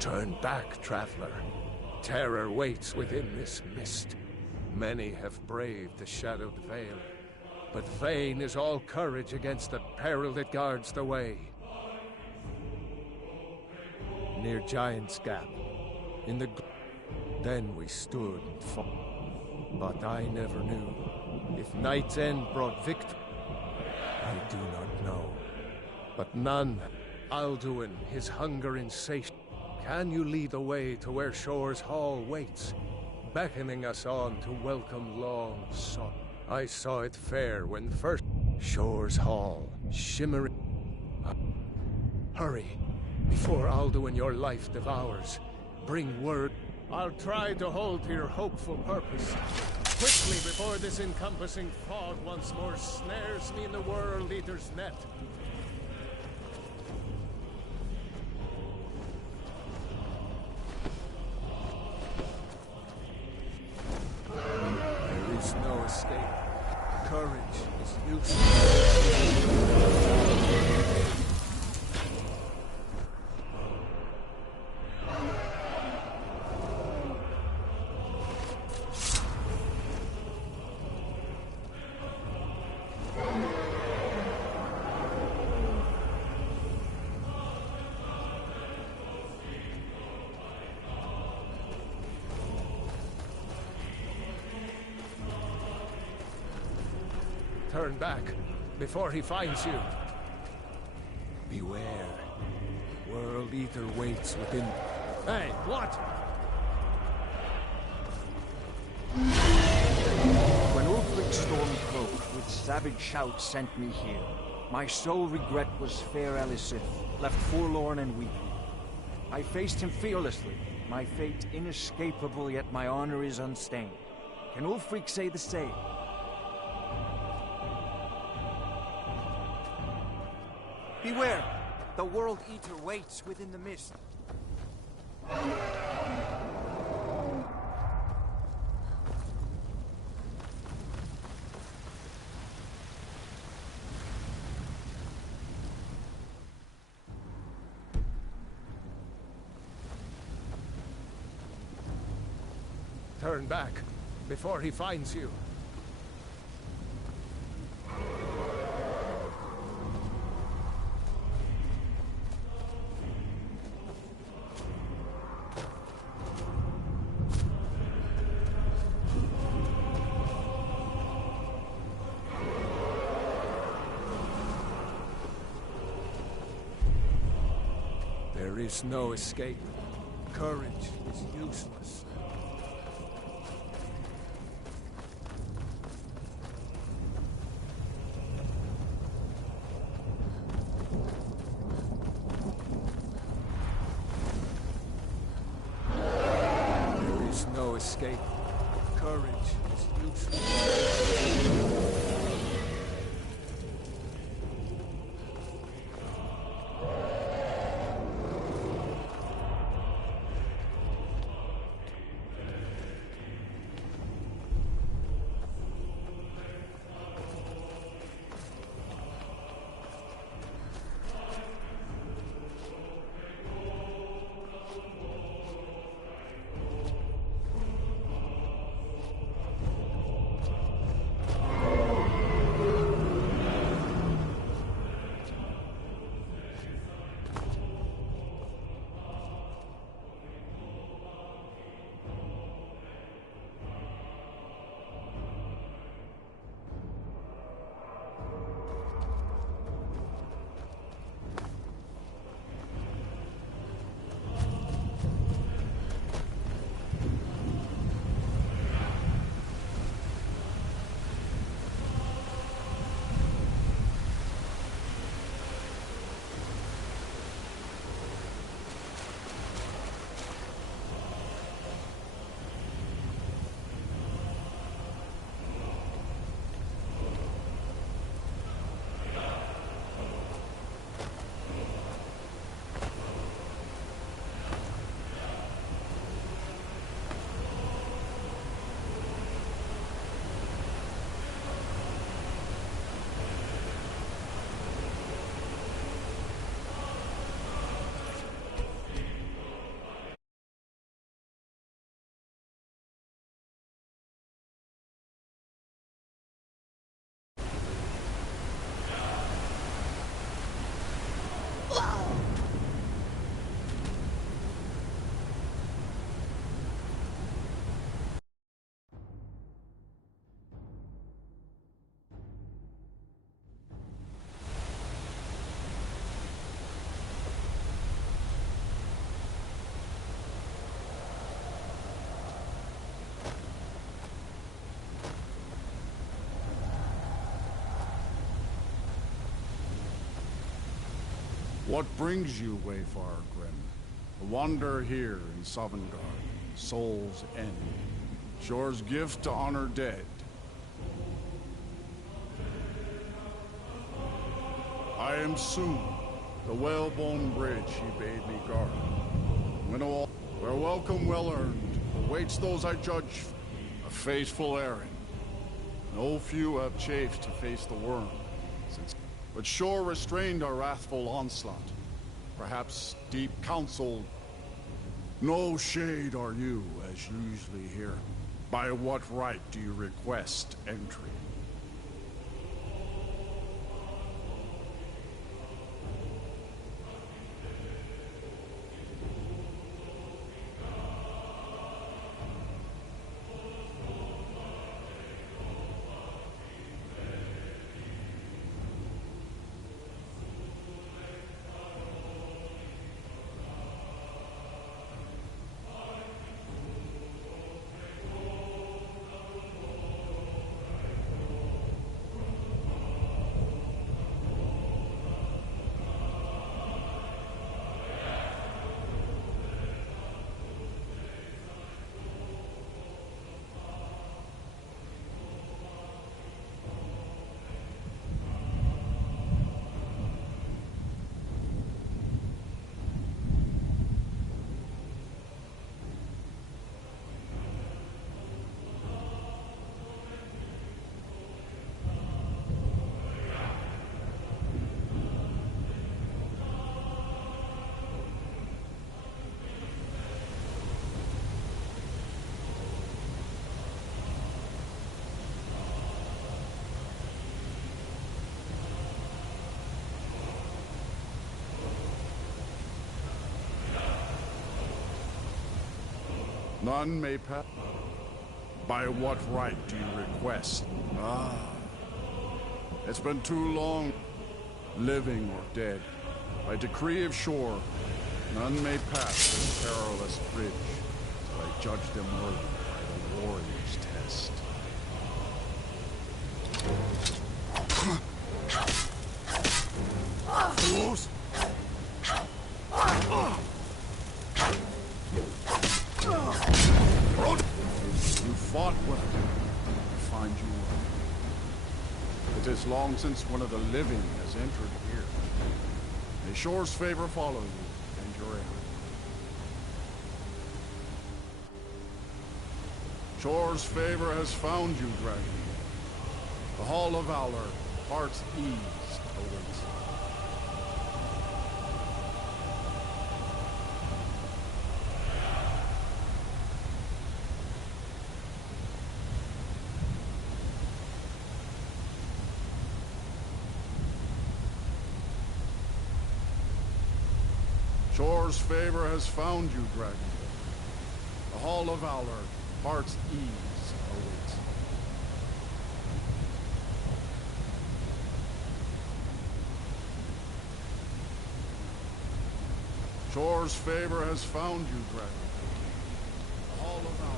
Turn back, traveler. Terror waits within this mist. Many have braved the shadowed veil, but vain is all courage against the peril that guards the way. Near Giant's Gap, in the... Then we stood and fought. But I never knew. If Night's End brought victory, I do not know. But none, Alduin, his hunger insatiate. Can you lead the way to where Shore's Hall waits, beckoning us on to welcome long sought? I saw it fair when first Shore's Hall, shimmering. Hurry, before Alduin your life devours. Bring word. I'll try to hold to your hopeful purpose. Quickly, before this encompassing fog once more snares me in the World Eater's net. There is no escape. Courage is useless. Turn back, before he finds you. Beware. World Eater waits within... Hey, what? When Ulfric Stormcloak with savage shouts sent me here, my sole regret was fair Elisith, left forlorn and weak. I faced him fearlessly, my fate inescapable, yet my honor is unstained. Can Ulfric say the same? Beware! The World Eater waits within the mist. Turn back, before he finds you. There is no escape. Courage is useless. There is no escape. Courage is useless. What brings you, Wayfarer Grim? A wanderer here in Sovngarde, Soul's End. Shore's gift to honor dead. I am soon, the whalebone bridge he bade me guard. When all, where welcome well earned, awaits those I judge a faithful errand. No few have chafed to face the worm, but Shore restrained our wrathful onslaught. Perhaps deep counsel. No shade are you, as usually here. By what right do you request entry? None may pass. By what right do you request? Ah, it's been too long, living or dead. By decree of Shore, none may pass this perilous bridge till I judge them worthy by the warrior's test. Fools! You fought well. I find you well. It is long since one of the living has entered here. May Shore's favor follow you and your errand. Shore's favor has found you, Dragon. The Hall of Valor, heart's ease awaits. Shore's favor has found you, Dragon. The Hall of Valor, heart's ease awaits. Shore's favor has found you, Dragon. The Hall of Valor.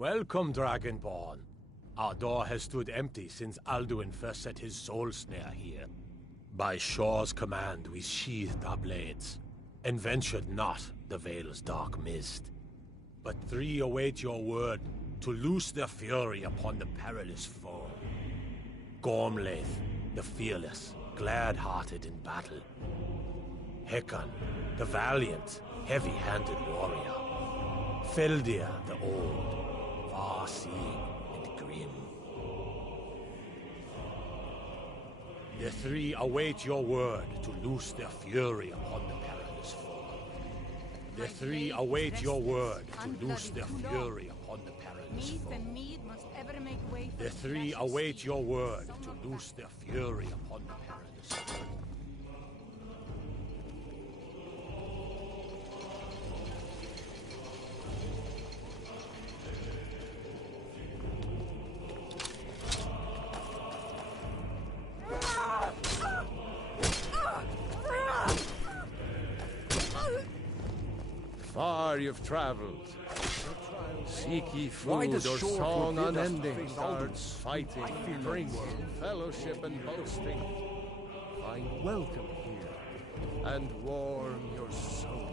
Welcome, Dragonborn. Our door has stood empty since Alduin first set his soul snare here. By Shore's command, we sheathed our blades, and ventured not the Vale's dark mist. But three await your word to loose their fury upon the perilous foe. Gormlaith, the fearless, glad-hearted in battle. Hekon, the valiant, heavy-handed warrior. Feldir, the old, far-seeing and grim. The three await your word to loose their fury upon the perilous foe. The three await your word to loose their fury upon the perilous foe. The three await your word to loose their fury upon the perilous foe. Far you've traveled. Seek ye Why food does or shore song forbid us to unending, face guards fighting, drinking, fellowship and boasting. Find welcome here, and warm your soul.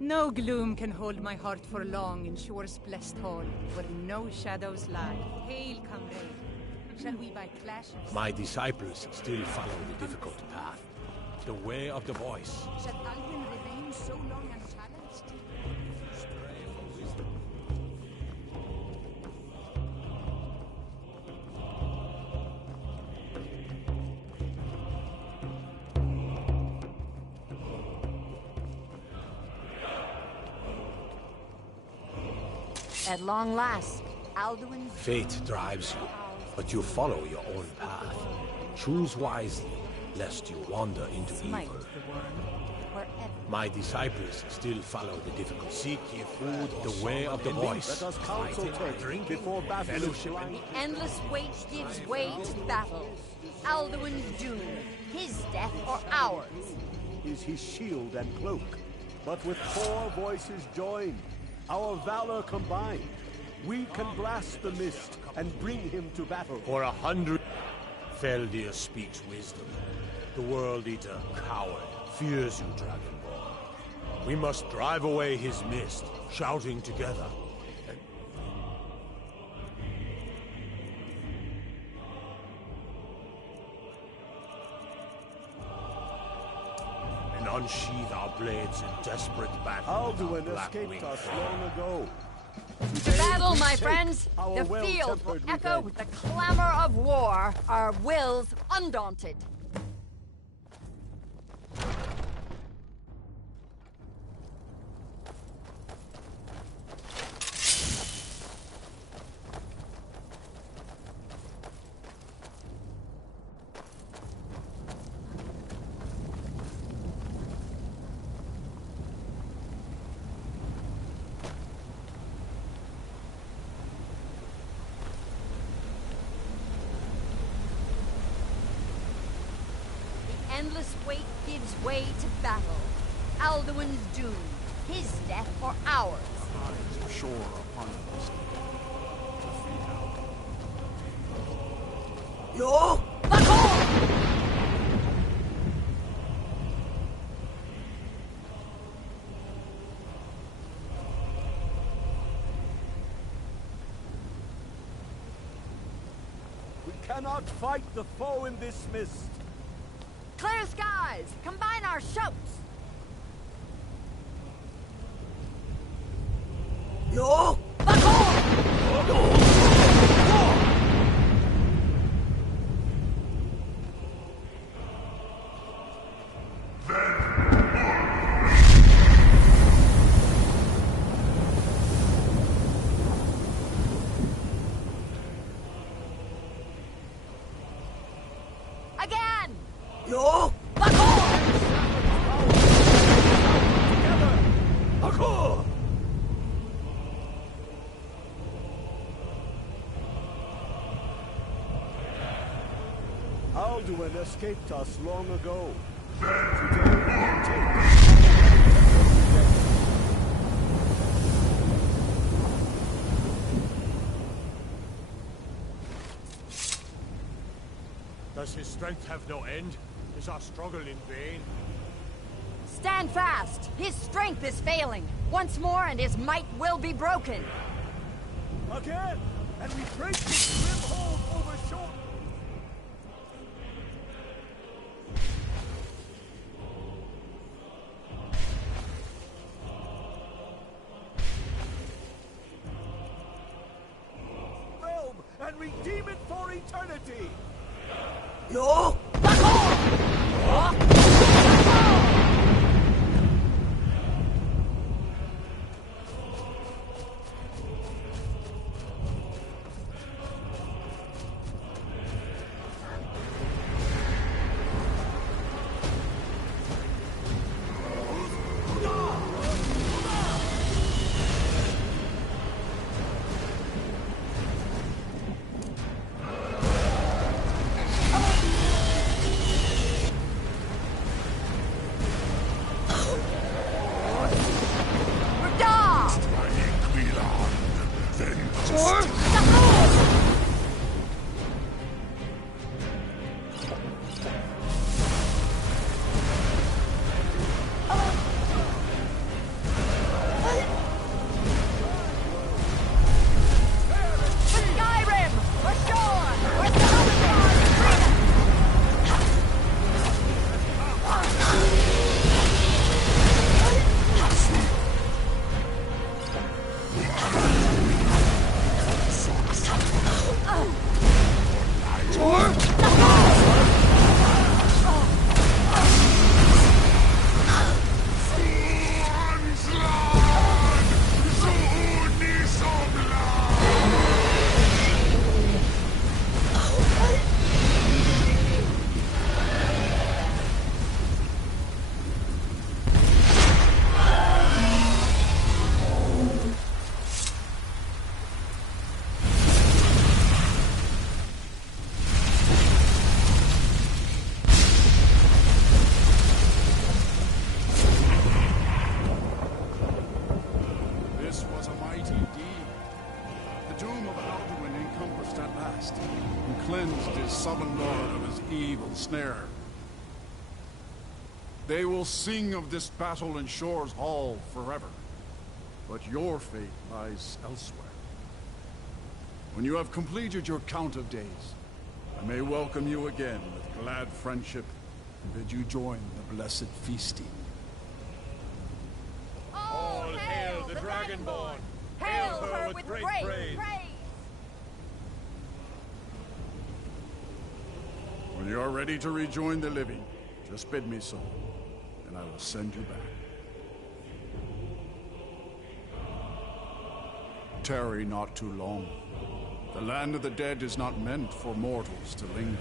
No gloom can hold my heart for long in Shore's blessed hall, where no shadows lie. Hail, comrade. Shall we by clash? My disciples still follow the difficult path, the way of the voice. Shall Alvin remain so long unchallenged? At long last, Alduin's... Fate drives you, but you follow your own path. Choose wisely, lest you wander into Smite evil. the worm wherever. My disciples still follow the difficult. Seek ye food, the way of the voice. Let us counsel take before battle is blind. The endless wait gives way to battle. Alduin's doom, his death or ours. Is his shield and cloak, but with 4 voices joined, our valor combined, we can blast the mist and bring him to battle. For 100, Feldir speaks wisdom. The World Eater, coward, fears you, Dragonborn. We must drive away his mist, shouting together. And unsheathe our blades in desperate battle. Alduin escaped us long ago. To battle, my friends! The field will echo with the clamor of war, our wills undaunted. Endless wait gives way to battle. Alduin's doom, his death or ours. Eyes ashore upon us. Yo! We cannot fight the foe in this mist. Clear skies! Combine our shouts! Yo! Again! Yo! Alduin escaped us long ago. Does his strength have no end? Is our struggle in vain? Stand fast! His strength is failing! Once more and his might will be broken! Again! And we break his grim hold over shore! Realm and redeem it for eternity! No! Snare. They will sing of this battle in Shore's Hall forever, but your fate lies elsewhere. When you have completed your count of days, I may welcome you again with glad friendship and bid you join the blessed feasting. All hail the Dragonborn! Hail her with great praise! When you are ready to rejoin the living, just bid me so, and I will send you back. Tarry not too long. The land of the dead is not meant for mortals to linger.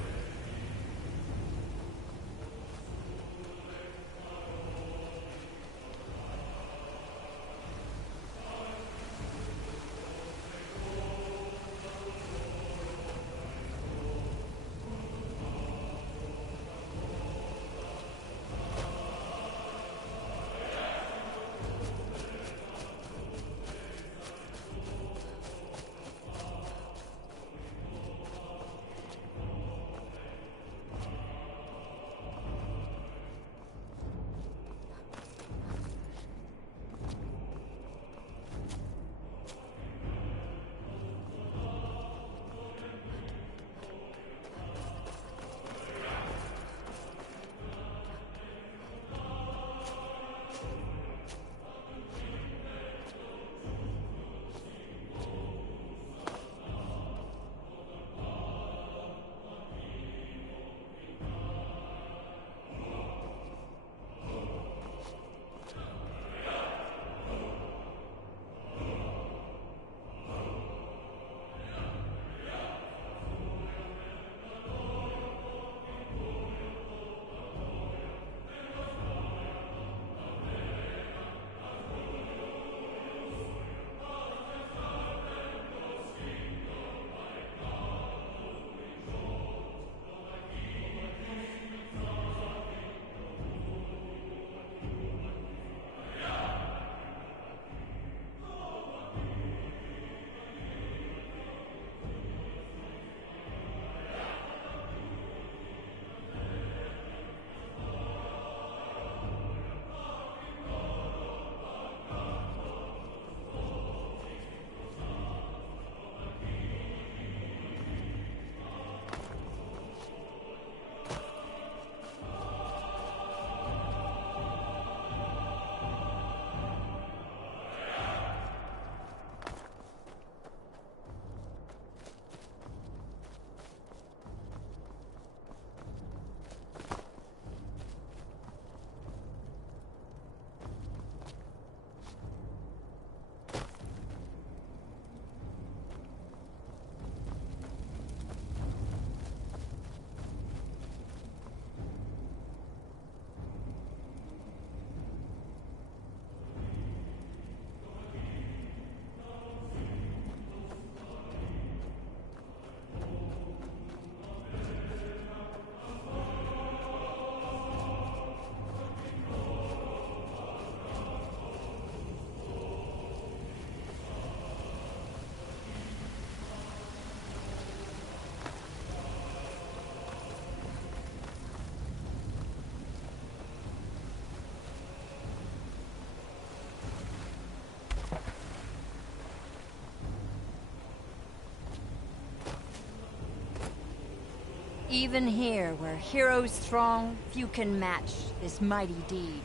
Even here, where heroes throng, few can match this mighty deed.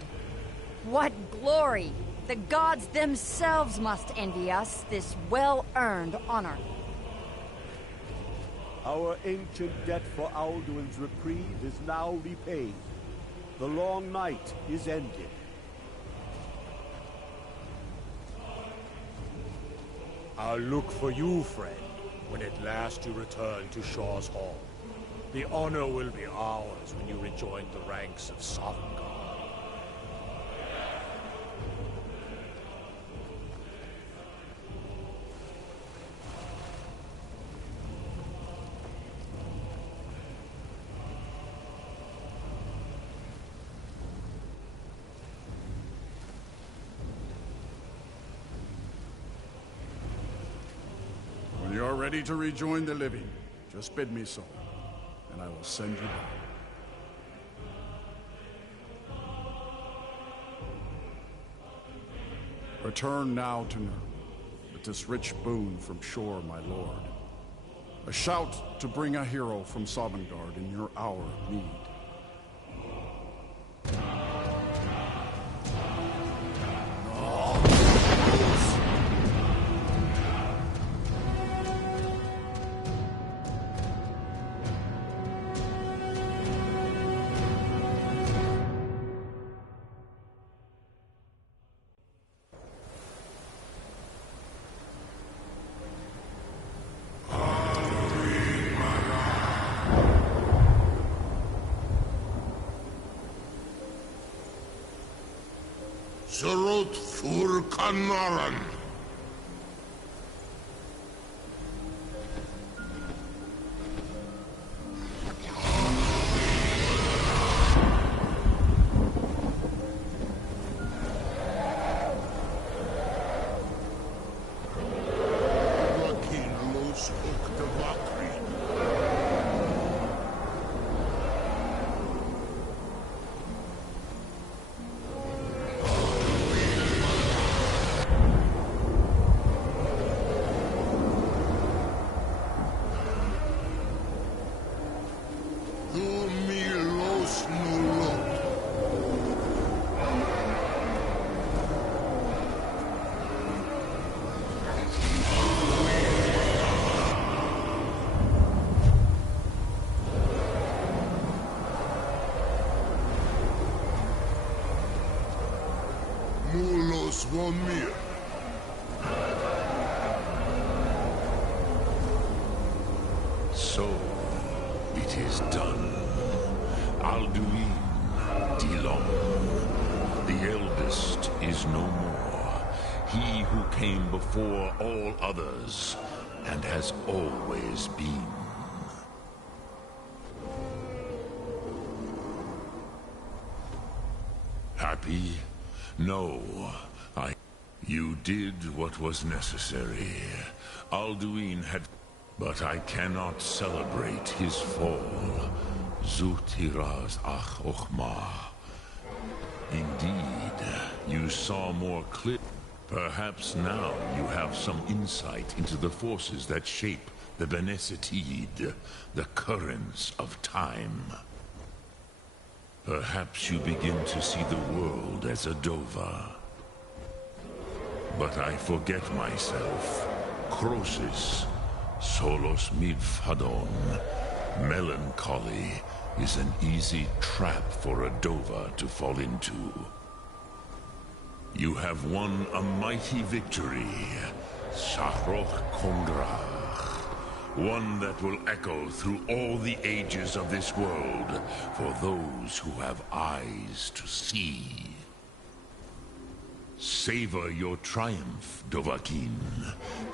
What glory! The gods themselves must envy us this well-earned honor. Our ancient debt for Alduin's reprieve is now repaid. The long night is ended. I'll look for you, friend, when at last you return to Shaw's Hall. The honor will be ours when you rejoin the ranks of Sovngarde. When you're ready to rejoin the living, just bid me so, and I will send you back. Return now to Nurgle, with this rich boon from Shor, my lord. A shout to bring a hero from Sovngarde in your hour of need. Surut fur kanaran. Mulos Vomir. So, it is done. Alduin, Dilon, the eldest, is no more. He who came before all others, and has always been. Happy? No, You did what was necessary. Alduin had... But I cannot celebrate his fall. Zutiraz ach ochma. Indeed, you saw more clear. Perhaps now you have some insight into the forces that shape the Benesitid, the currents of time. Perhaps you begin to see the world as a Dova. But I forget myself. Crosis, solos midfadon. Melancholy is an easy trap for a Dova to fall into. You have won a mighty victory, Shahroch Kongrach. One that will echo through all the ages of this world for those who have eyes to see. Savor your triumph, Dovahkiin.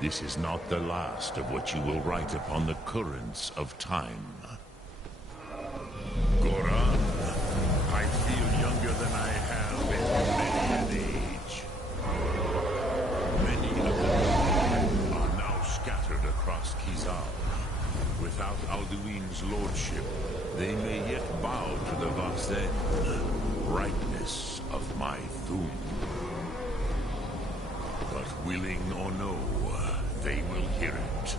This is not the last of what you will write upon the currents of time. Goran, I feel younger than I have in many an age. Many of them are now scattered across Kizar. Without Alduin's lordship, they may yet bow to the Vasen, brightness of my Thum. But willing or no, they will hear it.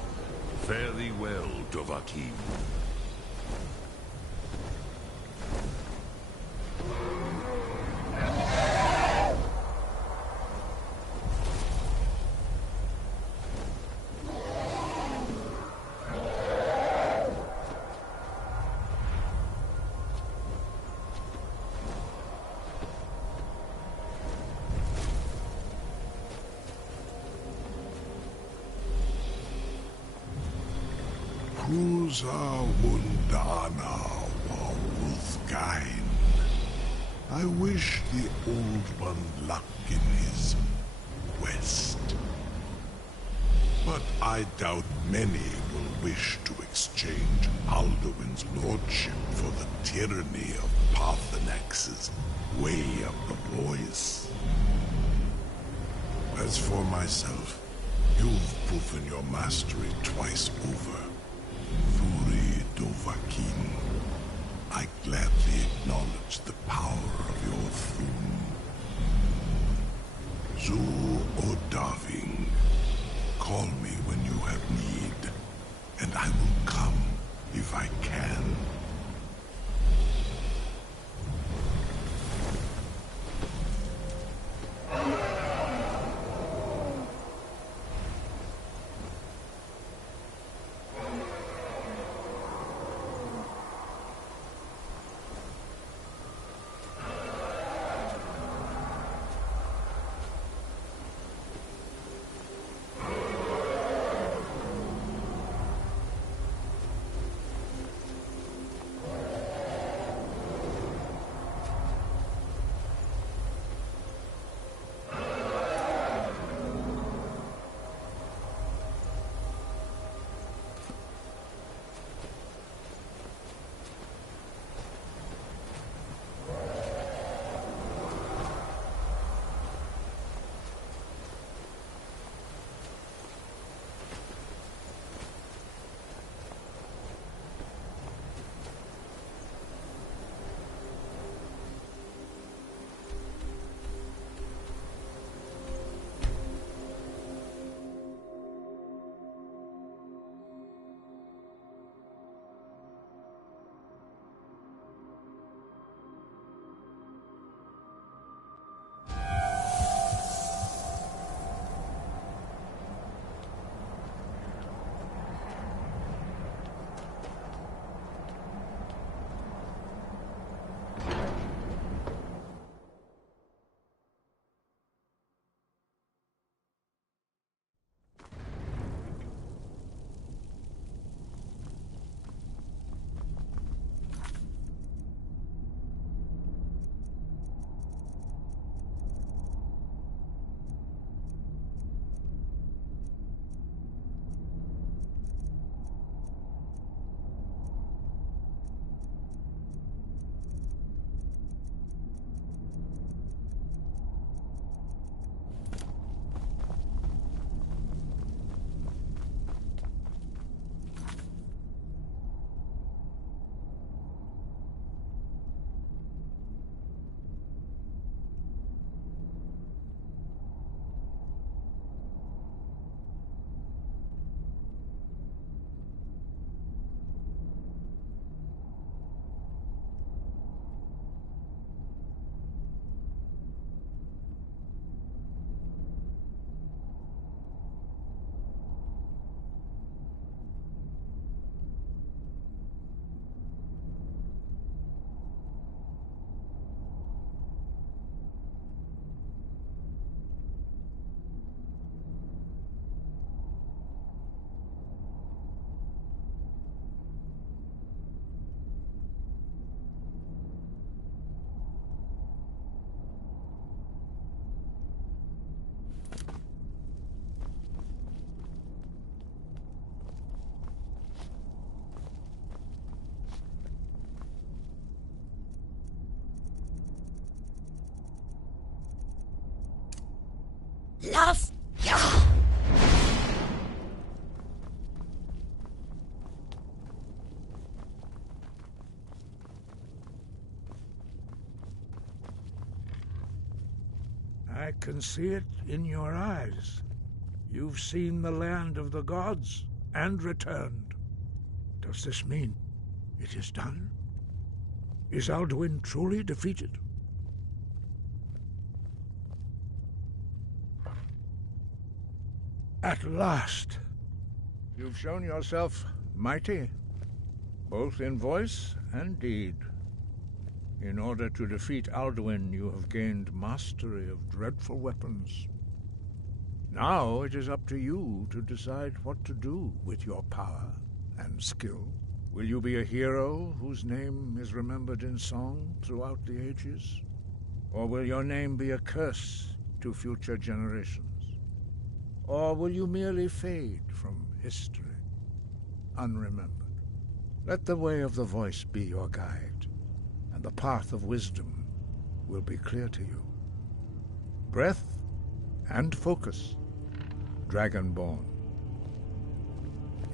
Fare thee well, Dovahkiin. Rosa Mundana Wawuthgain. I wish the Old One luck in his quest. But I doubt many will wish to exchange Alduin's lordship for the tyranny of Paarthurnax's way of the voice. As for myself, you've proven your mastery twice over. Furi Dovahkiin, I gladly acknowledge the power of your Thum. Zu Odaving, call me when you have need, and I will come if I can. Love. I can see it in your eyes. You've seen the land of the gods and returned. Does this mean it is done? Is Alduin truly defeated? At last! You've shown yourself mighty, both in voice and deed. In order to defeat Alduin, you have gained mastery of dreadful weapons. Now it is up to you to decide what to do with your power and skill? Will you be a hero whose name is remembered in song throughout the ages? Or will your name be a curse to future generations? Or will you merely fade from history, unremembered? Let the way of the voice be your guide, and the path of wisdom will be clear to you. Breath and focus, Dragonborn.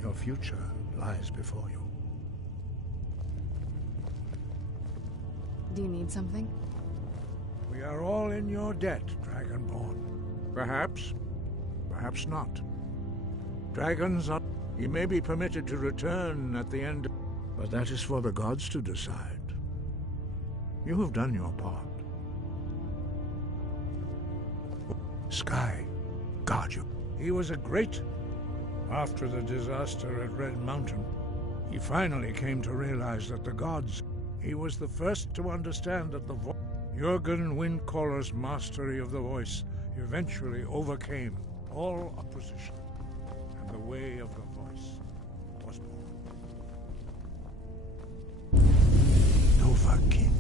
Your future lies before you. Do you need something? We are all in your debt, Dragonborn. Perhaps, perhaps not. Dragons are... He may be permitted to return at the end, but that is for the gods to decide. You have done your part. Sky, guard you. He was a great... After the disaster at Red Mountain, he finally came to realize that the gods... He was the first to understand that the voice... Jürgen Windcaller's mastery of the voice eventually overcame all opposition, and the way of the voice was born. Dovahkiin.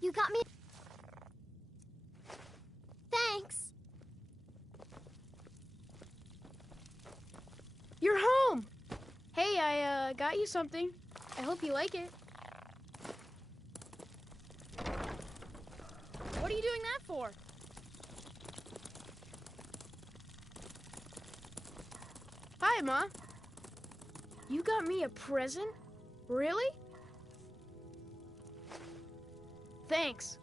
You got me. Thanks. You're home! Hey, I got you something. I hope you like it. What are you doing that for? Hi, Ma. You got me a present? Really? Thanks.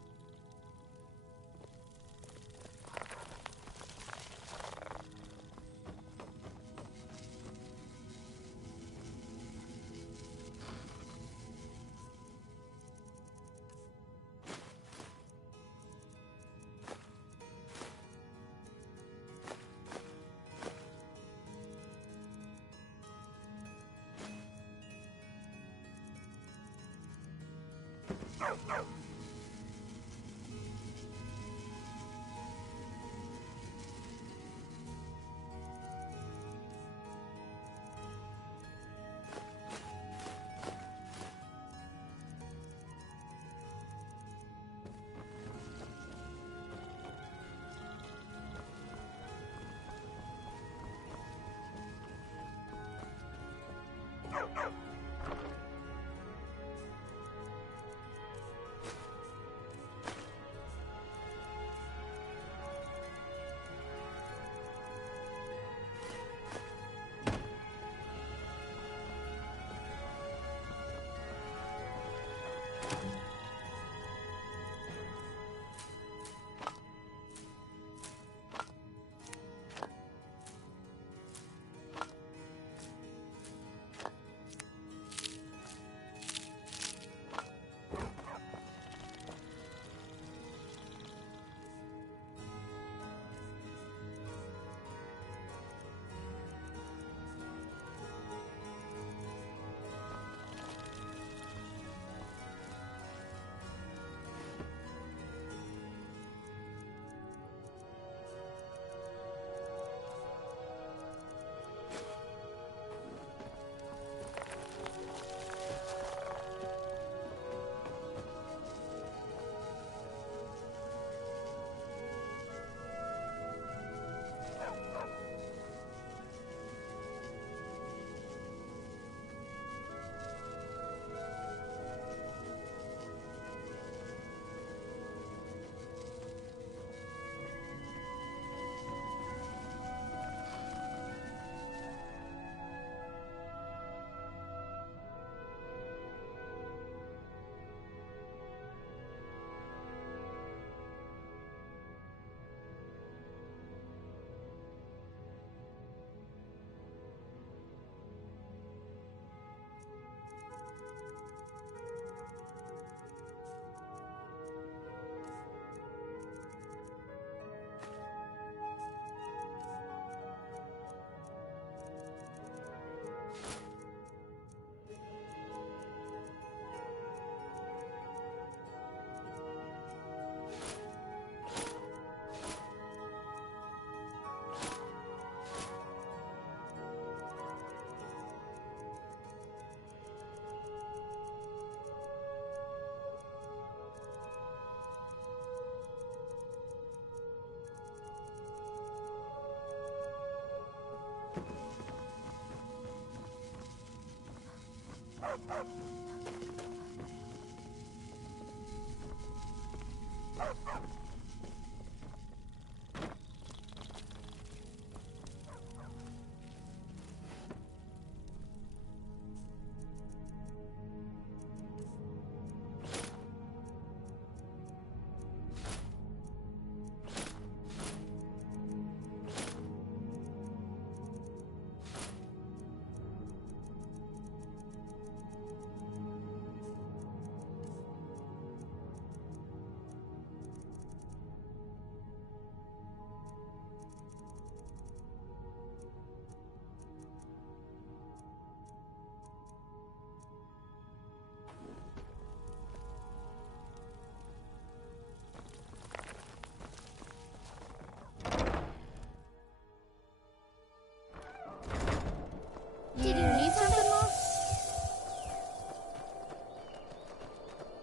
Did you need something, Mom?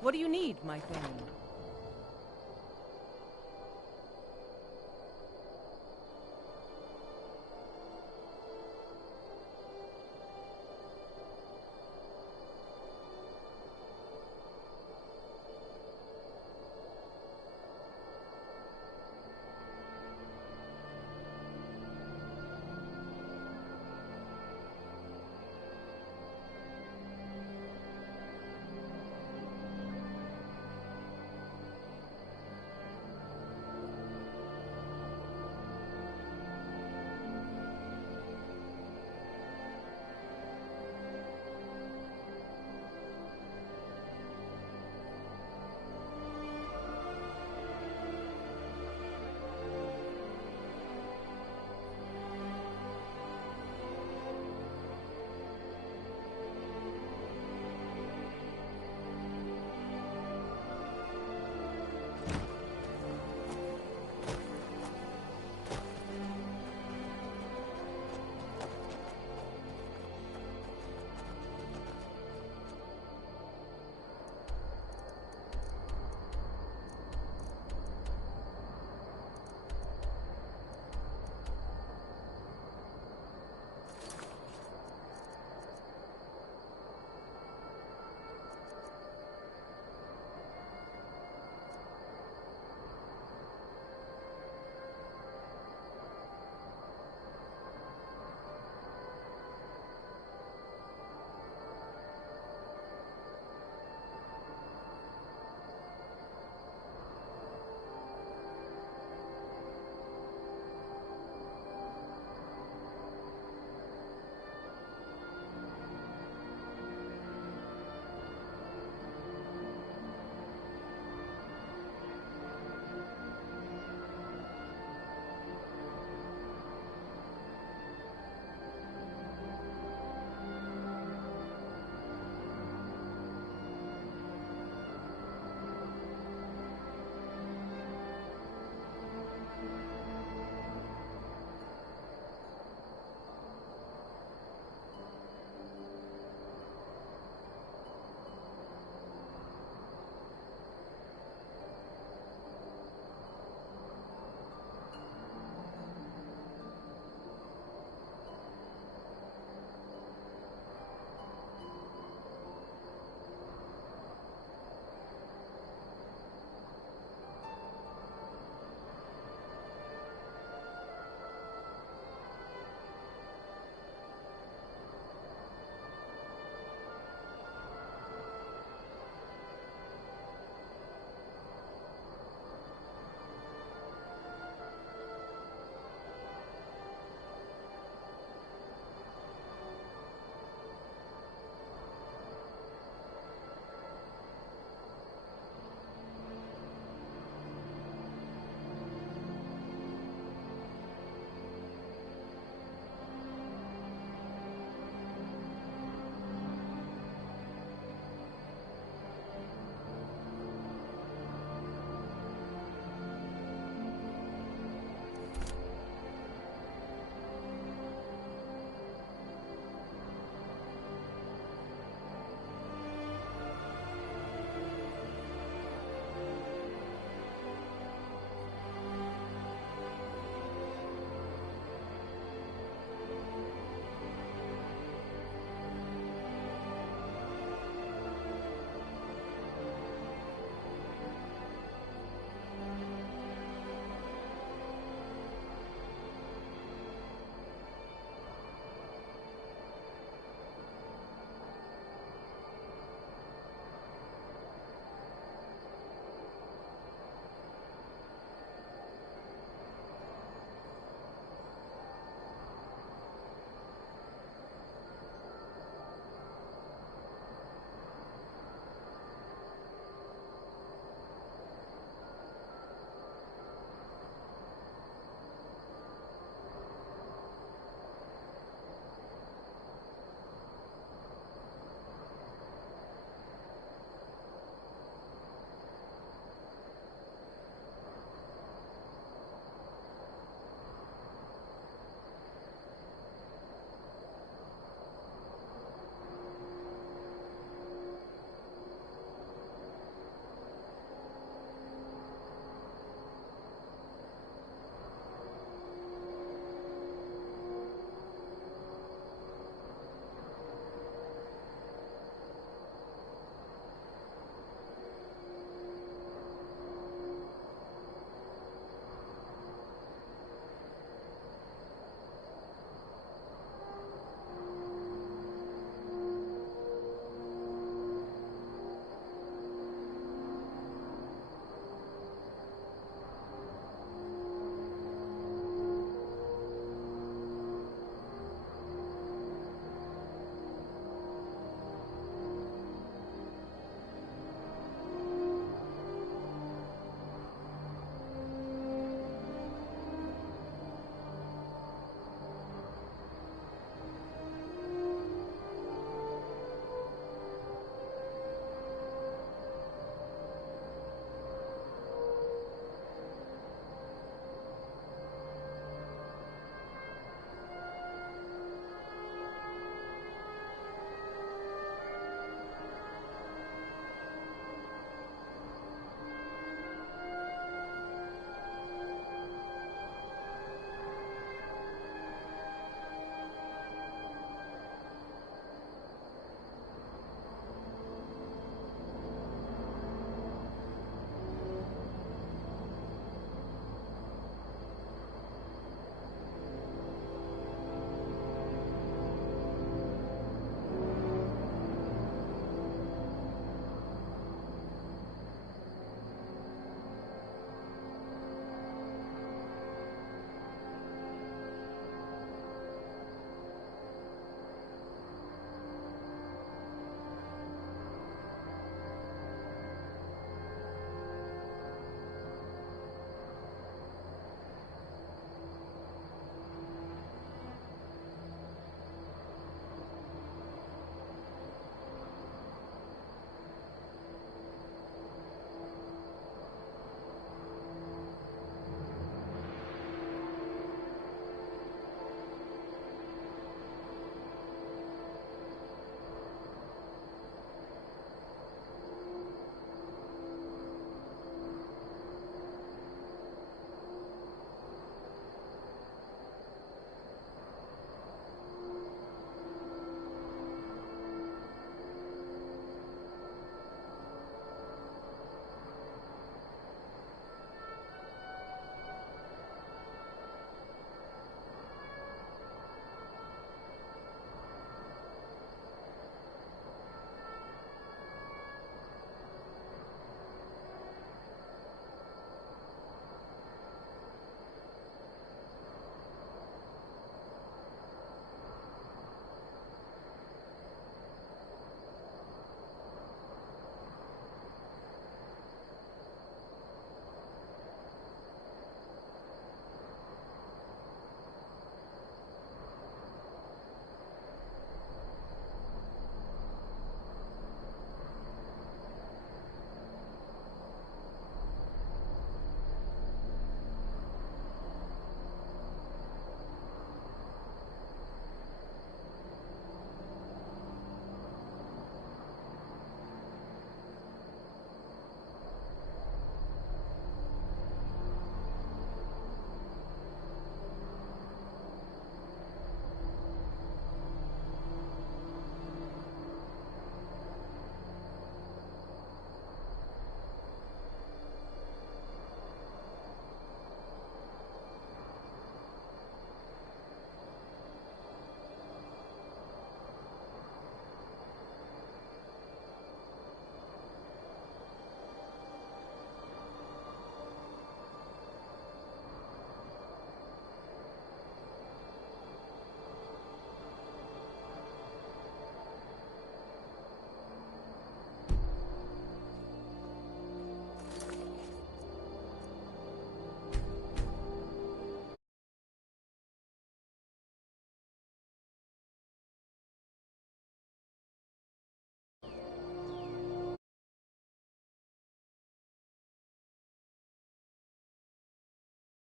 What do you need, my thing?